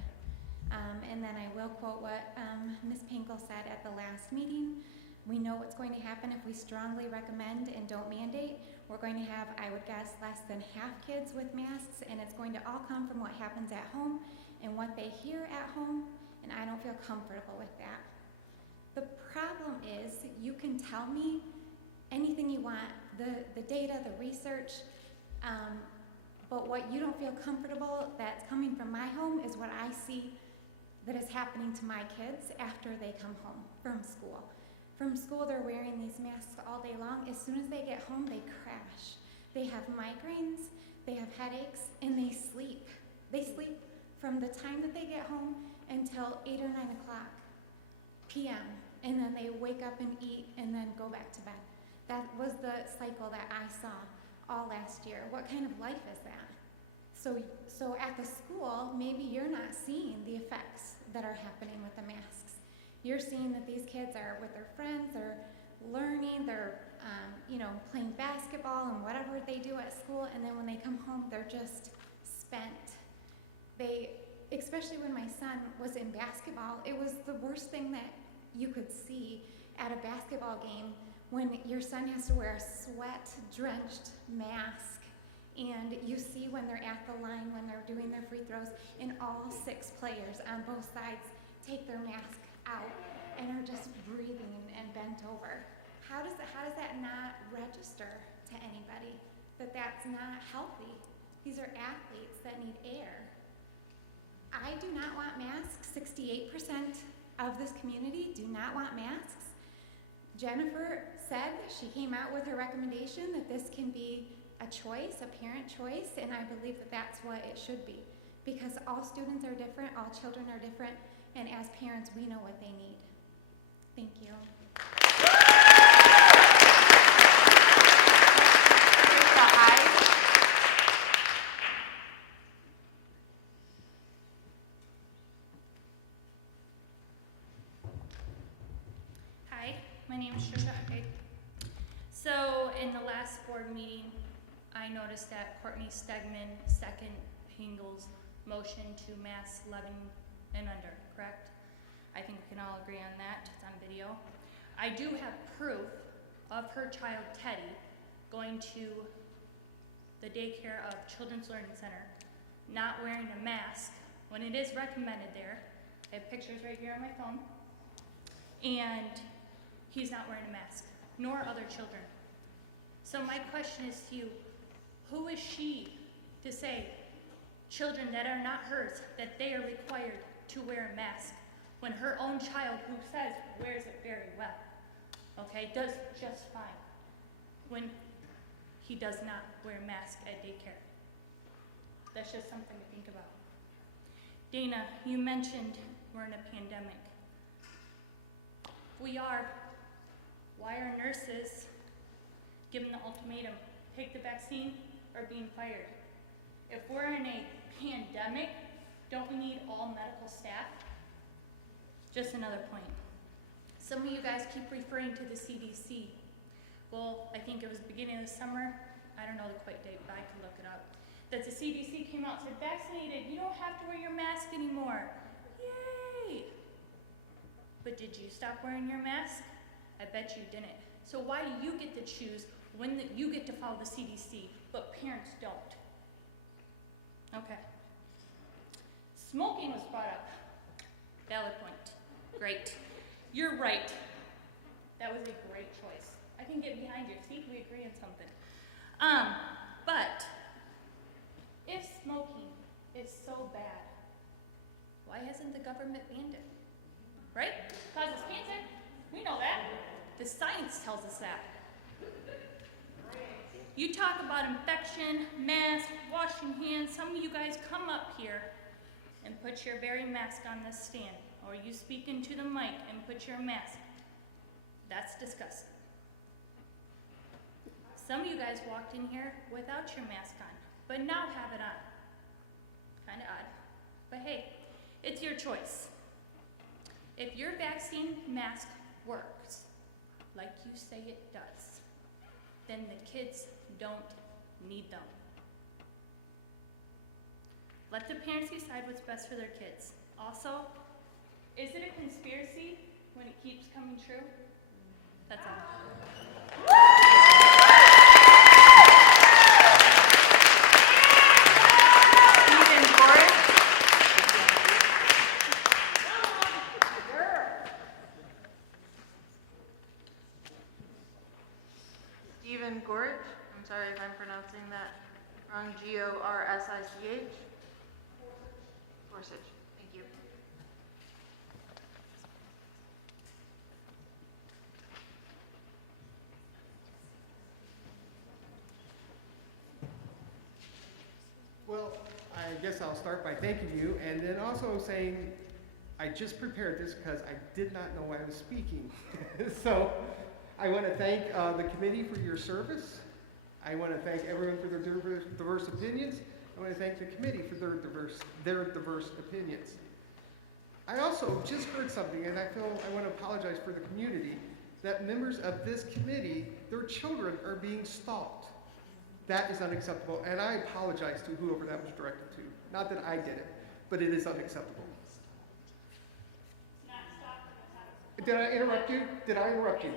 And then I will quote what Ms. Pinkel said at the last meeting. We know what's going to happen if we strongly recommend and don't mandate. We're going to have, I would guess, less than half kids with masks, and it's going to all come from what happens at home and what they hear at home, and I don't feel comfortable with that. The problem is you can tell me anything you want, the data, the research, but what you don't feel comfortable that's coming from my home is what I see that is happening to my kids after they come home from school. From school, they're wearing these masks all day long. As soon as they get home, they crash. They have migraines, they have headaches, and they sleep. They sleep from the time that they get home until 8 or 9 o'clock p.m. and then they wake up and eat and then go back to bed. That was the cycle that I saw all last year. What kind of life is that? So at the school, maybe you're not seeing the effects that are happening with the masks. You're seeing that these kids are with their friends, they're learning, they're playing basketball and whatever they do at school, and then when they come home, they're just spent. Especially when my son was in basketball, it was the worst thing that you could see at a basketball game when your son has to wear a sweat-drenched mask, and you see when they're at the line, when they're doing their free throws, and all 6 players on both sides take their mask out and are just breathing and bent over. How does that not register to anybody that that's not healthy? These are athletes that need air. I do not want masks. 68% of this community do not want masks. Jennifer said she came out with her recommendation that this can be a choice, a parent choice, and I believe that that's what it should be, because all students are different, all children are different, and as parents, we know what they need. Thank you. Hi, my name is Trisha. So in the last board meeting, I noticed that Courtney Stegman second Hingel's motion to mask 11 and under, correct? I think we can all agree on that. It's on video. I do have proof of her child, Teddy, going to the daycare of Children's Learning Center, not wearing a mask when it is recommended there. I have pictures right here on my phone. And he's not wearing a mask, nor other children. So my question is to you, who is she to say children that are not hers, that they are required to wear a mask, when her own child, who says wears it very well, okay, does just fine, when he does not wear a mask at daycare? That's just something to think about. Dana, you mentioned we're in a pandemic. We are. Why are nurses given the ultimatum, take the vaccine or being fired? If we're in a pandemic, don't we need all medical staff? Just another point. Some of you guys keep referring to the CDC. Well, I think it was the beginning of the summer, I don't know the quite date, but I can look it up, that the CDC came out and said, vaccinated, you don't have to wear your mask anymore. Yay! But did you stop wearing your mask? I bet you didn't. So why do you get to choose when you get to follow the CDC, but parents don't? Okay. Smoking was brought up. Valid point. Great. You're right. That was a great choice. I can get behind you. See, we agree on something. But if smoking is so bad, why hasn't the government banned it? Right? Causes cancer. We know that. The science tells us that. You talk about infection, mask, washing hands. Some of you guys come up here and put your very mask on this stand, or you speak into the mic and put your mask. That's disgusting. Some of you guys walked in here without your mask on, but now have it on. Kind of odd. But hey, it's your choice. If your vaccine mask works like you say it does, then the kids don't need them. Let the parents decide what's best for their kids. Also, is it a conspiracy when it keeps coming true? That's all. Stephen Gorich, I'm sorry if I'm pronouncing that wrong, G-O-R-S-I-C-H. Gorsuch, thank you. Well, I guess I'll start by thanking you and then also saying I just prepared this because I did not know I was speaking. So I want to thank the committee for your service. I want to thank everyone for their diverse opinions. I want to thank the committee for their diverse opinions. I also just heard something, and I want to apologize for the community, that members of this committee, their children are being stalked. That is unacceptable, and I apologize to whoever that was directed to. Not that I did it, but it is unacceptable. Did I interrupt you? Did I interrupt you?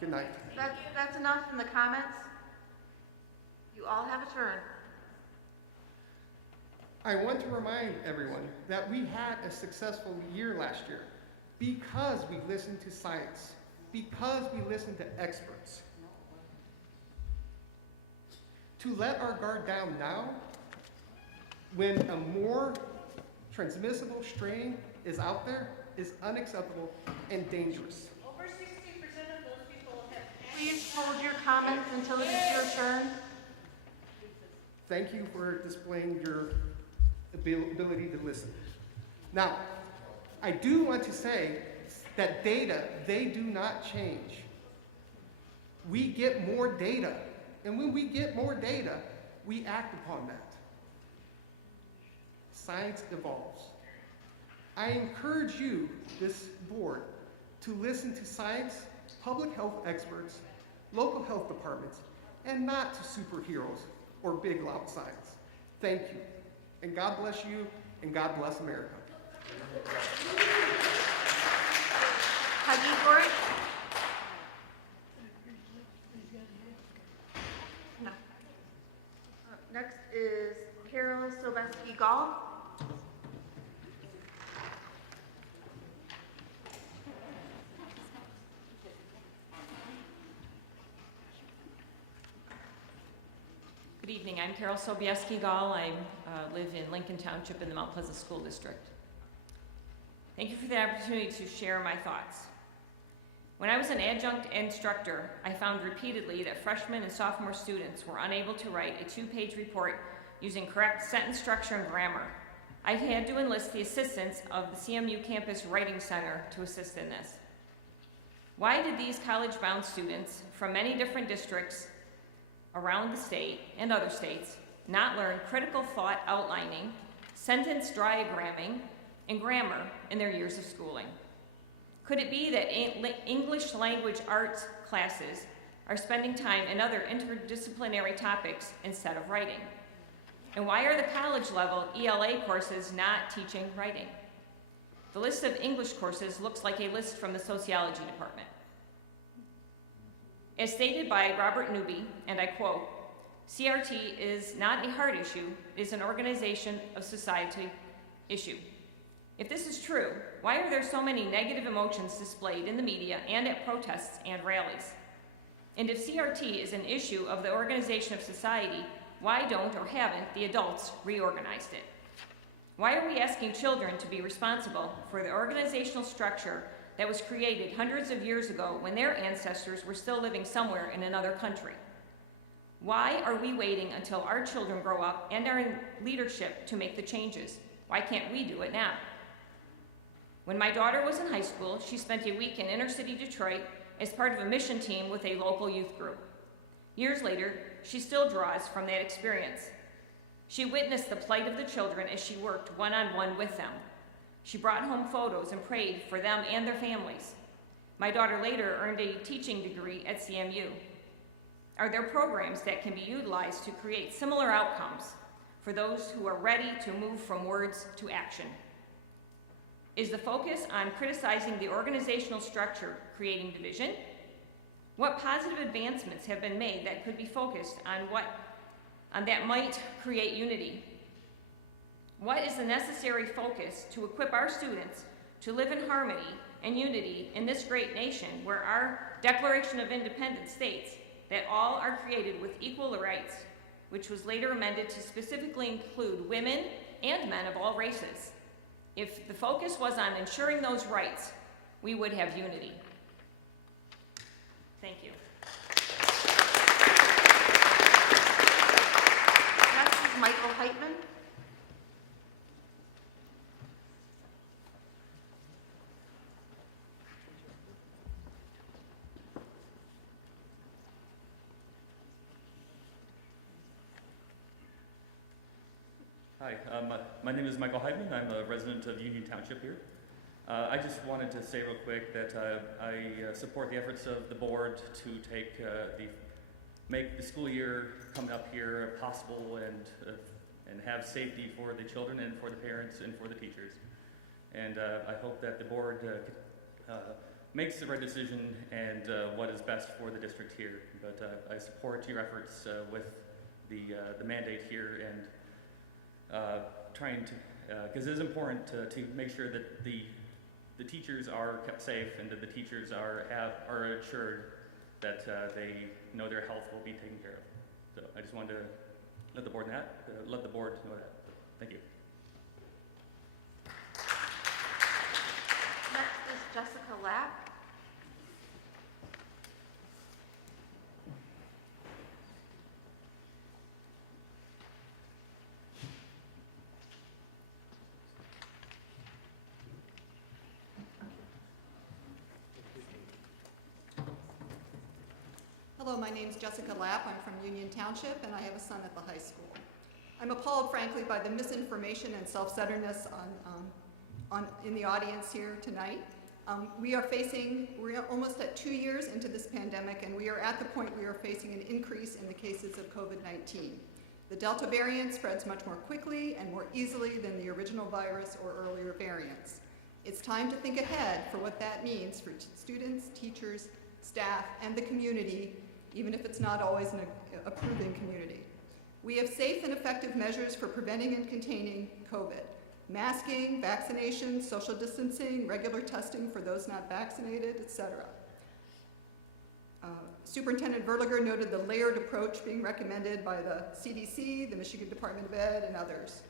Good night. That's enough in the comments. You all have a turn. I want to remind everyone that we had a successful year last year because we listened to science, because we listened to experts. To let our guard down now, when a more transmissible strain is out there, is unacceptable and dangerous. Over 60% of those people have. Please hold your comments until it is your turn. Thank you for displaying your ability to listen. Now, I do want to say that data, they do not change. We get more data, and when we get more data, we act upon that. Science evolves. I encourage you, this board, to listen to science, public health experts, local health departments, and not to superheroes or big loud science. Thank you. And God bless you, and God bless America. Heidi Roza. No. Next is Carol Sobeski-Gall. Good evening. I'm Carol Sobieski-Gall. I live in Lincoln Township in the Mount Pleasant School District. Thank you for the opportunity to share my thoughts. When I was an adjunct instructor, I found repeatedly that freshmen and sophomore students were unable to write a 2-page report using correct sentence structure and grammar. I had to enlist the assistance of the CMU Campus Writing Center to assist in this. Why did these college-bound students from many different districts around the state and other states not learn critical thought outlining, sentence diagramming, and grammar in their years of schooling? Could it be that English language arts classes are spending time in other interdisciplinary topics instead of writing? And why are the college level ELA courses not teaching writing? The list of English courses looks like a list from the sociology department. As stated by Robert Newby, and I quote, "CRT is not a hard issue, it is an organization of society issue." If this is true, why are there so many negative emotions displayed in the media and at protests and rallies? And if CRT is an issue of the organization of society, why don't or haven't the adults reorganized it? Why are we asking children to be responsible for the organizational structure that was created hundreds of years ago when their ancestors were still living somewhere in another country? Why are we waiting until our children grow up and are in leadership to make the changes? Why can't we do it now? When my daughter was in high school, she spent a week in inner city Detroit as part of a mission team with a local youth group. Years later, she still draws from that experience. She witnessed the plight of the children as she worked one-on-one with them. She brought home photos and prayed for them and their families. My daughter later earned a teaching degree at CMU. Are there programs that can be utilized to create similar outcomes for those who are ready to move from words to action? Is the focus on criticizing the organizational structure creating division? What positive advancements have been made that could be focused on that might create unity? What is the necessary focus to equip our students to live in harmony and unity in this great nation where our Declaration of Independence states that all are created with equal rights, which was later amended to specifically include women and men of all races? If the focus was on ensuring those rights, we would have unity. Thank you. Next is Michael Heitman. Hi, my name is Michael Heidman. I'm a resident of Union Township here. I just wanted to say real quick that I support the efforts of the board to make the school year coming up here possible and have safety for the children and for the parents and for the teachers. And I hope that the board makes the right decision and what is best for the district here. But I support your efforts with the mandate here and trying to, because it is important to make sure that the teachers are kept safe and that the teachers are assured that they know their health will be taken care of. So I just wanted to let the board know that. Thank you. Next is Jessica Lapp. Hello, my name is Jessica Lapp. I'm from Union Township, and I have a son at the high school. I'm appalled, frankly, by the misinformation and self-centeredness in the audience here tonight. We're almost at 2 years into this pandemic, and we are at the point we are facing an increase in the cases of COVID-19. The Delta variant spreads much more quickly and more easily than the original virus or earlier variants. It's time to think ahead for what that means for students, teachers, staff, and the community, even if it's not always an approving community. We have safe and effective measures for preventing and containing COVID. Masking, vaccination, social distancing, regular testing for those not vaccinated, etc. Superintendent Verliger noted the layered approach being recommended by the CDC, the Michigan Department of Ed, and others.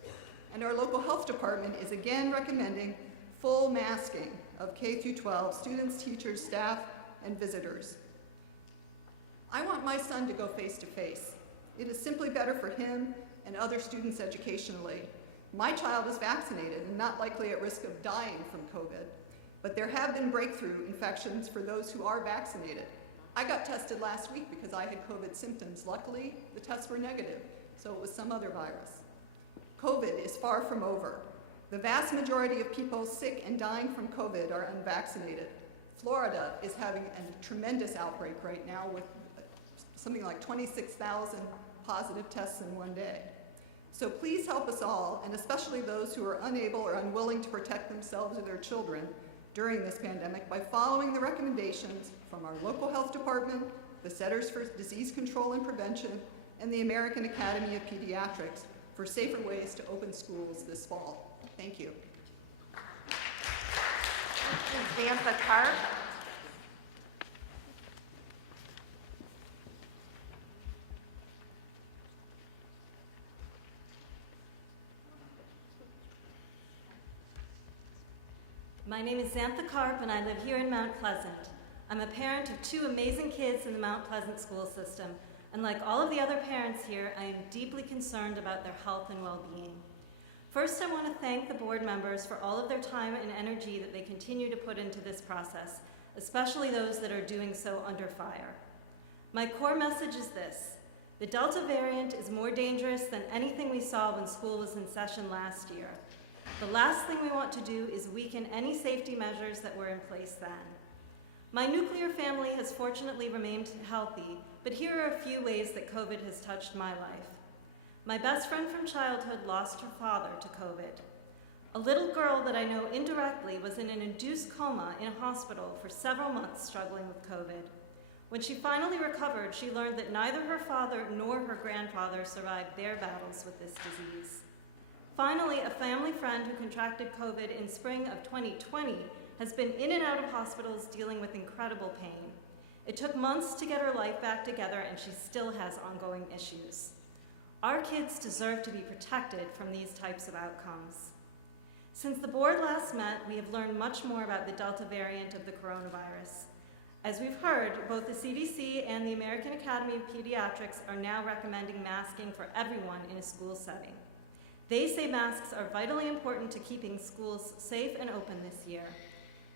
And our local health department is again recommending full masking of K through 12 students, teachers, staff, and visitors. I want my son to go face to face. It is simply better for him and other students educationally. My child is vaccinated and not likely at risk of dying from COVID, but there have been breakthrough infections for those who are vaccinated. I got tested last week because I had COVID symptoms. Luckily, the tests were negative, so it was some other virus. COVID is far from over. The vast majority of people sick and dying from COVID are unvaccinated. Florida is having a tremendous outbreak right now with something like 26,000 positive tests in one day. So please help us all, and especially those who are unable or unwilling to protect themselves or their children during this pandemic, by following the recommendations from our local health department, the Centers for Disease Control and Prevention, and the American Academy of Pediatrics for safer ways to open schools this fall. Thank you. Xantha Karp. My name is Xantha Karp, and I live here in Mount Pleasant. I'm a parent of 2 amazing kids in the Mount Pleasant school system, and like all of the other parents here, I am deeply concerned about their health and well-being. First, I want to thank the board members for all of their time and energy that they continue to put into this process, especially those that are doing so under fire. My core message is this: the Delta variant is more dangerous than anything we saw when school was in session last year. The last thing we want to do is weaken any safety measures that were in place then. My nuclear family has fortunately remained healthy, but here are a few ways that COVID has touched my life. My best friend from childhood lost her father to COVID. A little girl that I know indirectly was in an induced coma in a hospital for several months struggling with COVID. When she finally recovered, she learned that neither her father nor her grandfather survived their battles with this disease. Finally, a family friend who contracted COVID in spring of 2020 has been in and out of hospitals dealing with incredible pain. It took months to get her life back together, and she still has ongoing issues. Our kids deserve to be protected from these types of outcomes. Since the board last met, we have learned much more about the Delta variant of the coronavirus. As we've heard, both the CDC and the American Academy of Pediatrics are now recommending masking for everyone in a school setting. They say masks are vitally important to keeping schools safe and open this year.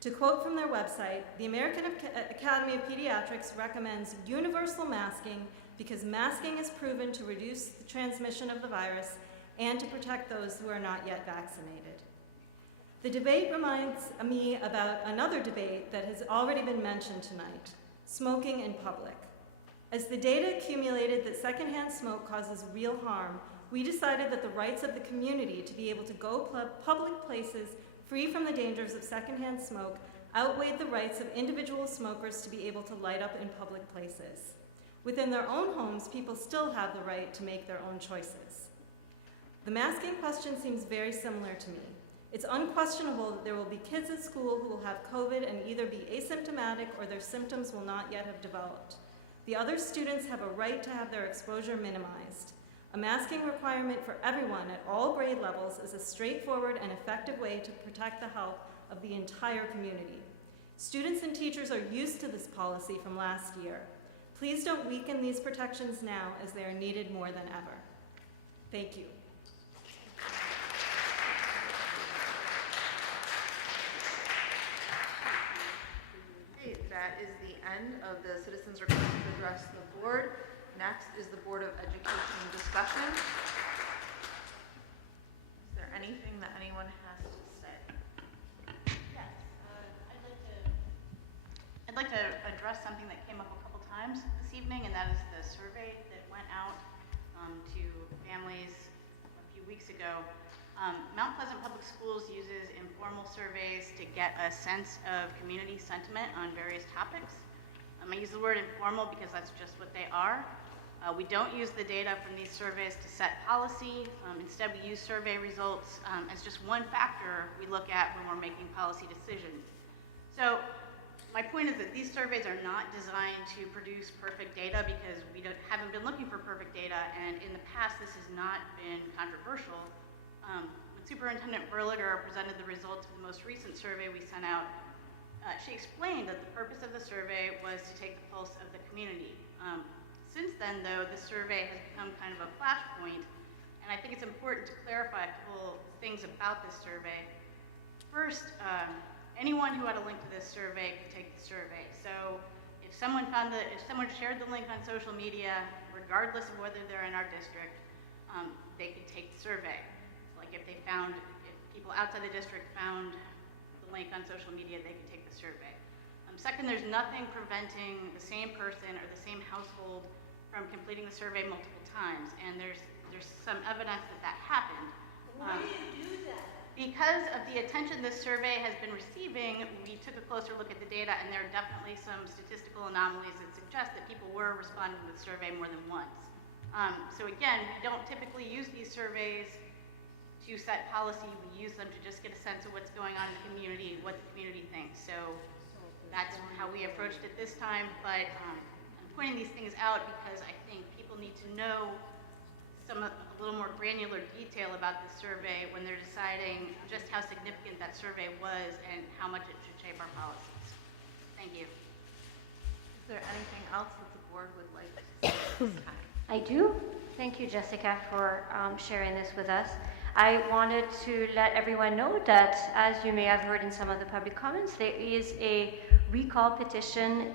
To quote from their website, the American Academy of Pediatrics recommends universal masking because masking is proven to reduce the transmission of the virus and to protect those who are not yet vaccinated. The debate reminds me about another debate that has already been mentioned tonight, smoking in public. As the data accumulated that secondhand smoke causes real harm, we decided that the rights of the community to be able to go public places free from the dangers of secondhand smoke outweighed the rights of individual smokers to be able to light up in public places. Within their own homes, people still have the right to make their own choices. The masking question seems very similar to me. It's unquestionable that there will be kids at school who will have COVID and either be asymptomatic or their symptoms will not yet have developed. The other students have a right to have their exposure minimized. A masking requirement for everyone at all grade levels is a straightforward and effective way to protect the health of the entire community. Students and teachers are used to this policy from last year. Please don't weaken these protections now, as they are needed more than ever. Thank you. Okay, that is the end of the citizens' request to address the board. Next is the Board of Education discussion. Is there anything that anyone has to say? Yes, I'd like to address something that came up a couple times this evening, and that is the survey that went out to families a few weeks ago. Mount Pleasant Public Schools uses informal surveys to get a sense of community sentiment on various topics. I use the word informal because that's just what they are. We don't use the data from these surveys to set policy. Instead, we use survey results as just one factor we look at when we're making policy decisions. So my point is that these surveys are not designed to produce perfect data because we haven't been looking for perfect data, and in the past this has not been controversial. When Superintendent Berliger presented the results of the most recent survey we sent out, she explained that the purpose of the survey was to take the pulse of the community. Since then, though, the survey has become kind of a flashpoint, and I think it's important to clarify a couple things about this survey. First, anyone who had a link to this survey could take the survey. So if someone shared the link on social media, regardless of whether they're in our district, they could take the survey. Like if people outside the district found the link on social media, they could take the survey. Second, there's nothing preventing the same person or the same household from completing the survey multiple times, and there's some evidence that happened. Why do you do that? Because of the attention this survey has been receiving, we took a closer look at the data, and there are definitely some statistical anomalies that suggest that people were responding to the survey more than once. So again, we don't typically use these surveys to set policy. We use them to just get a sense of what's going on in the community, what the community thinks. So that's how we approached it this time, but I'm pointing these things out because I think people need to know a little more granular detail about the survey when they're deciding just how significant that survey was and how much it should shape our policies. Thank you. Is there anything else that the board would like to say at this time? I do. Thank you, Jessica, for sharing this with us. I wanted to let everyone know that, as you may have heard in some of the public comments, there is a recall petition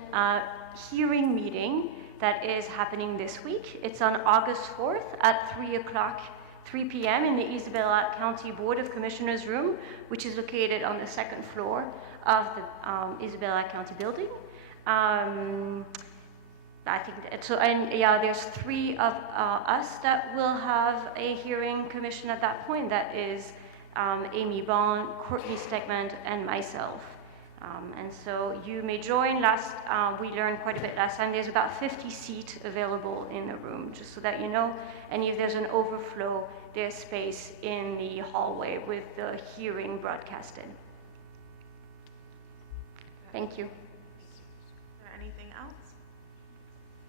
hearing meeting that is happening this week. It's on August 4th at 3 p.m. in the Isabella County Board of Commissioners room, which is located on the second floor of the Isabella County building. I think so, and yeah, there's 3 of us that will have a hearing commission at that point. That is Amy Bond, Courtney Stegman, and myself. And so you may join. We learned quite a bit last time. There's about 50 seats available in the room, just so that you know. And if there's an overflow, there's space in the hallway with the hearing broadcasted. Thank you. Is there anything else?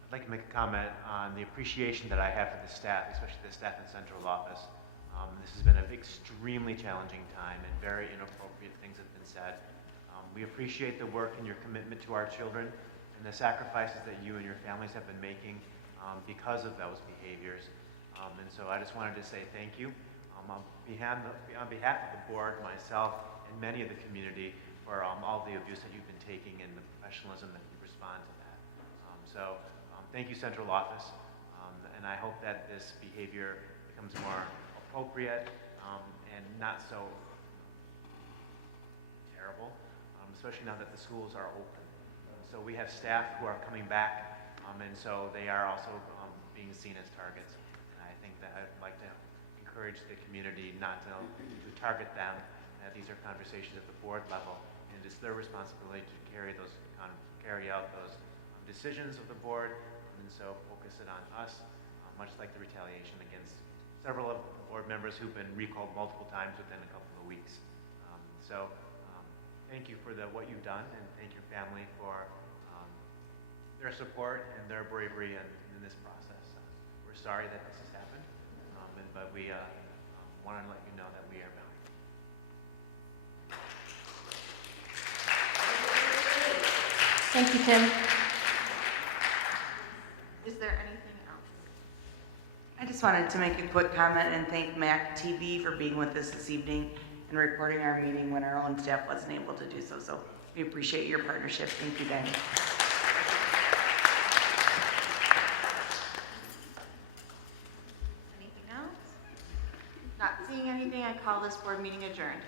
I'd like to make a comment on the appreciation that I have for the staff, especially the staff in central office. This has been an extremely challenging time and very inappropriate things have been said. We appreciate the work and your commitment to our children and the sacrifices that you and your families have been making because of those behaviors. And so I just wanted to say thank you on behalf of the board, myself, and many of the community for all the abuse that you've been taking and the professionalism that you respond to that. Thank you, Central Office, and I hope that this behavior becomes more appropriate and not so terrible, especially now that the schools are open. So we have staff who are coming back, and so they are also being seen as targets. And I think that I'd like to encourage the community not to target them. These are conversations at the board level, and it's their responsibility to carry out those decisions of the board, and so focus it on us, much like the retaliation against several of the board members who've been recalled multiple times within a couple of weeks. Thank you for what you've done, and thank your family for their support and their bravery in this process. We're sorry that this has happened, but we want to let you know that we are valued. Thank you, Tim. Is there anything else? I just wanted to make a quick comment and thank MAC TV for being with us this evening and recording our meeting when our own staff wasn't able to do so. So we appreciate your partnership. Thank you, guys. Anything else? Not seeing anything, I call this board meeting adjourned.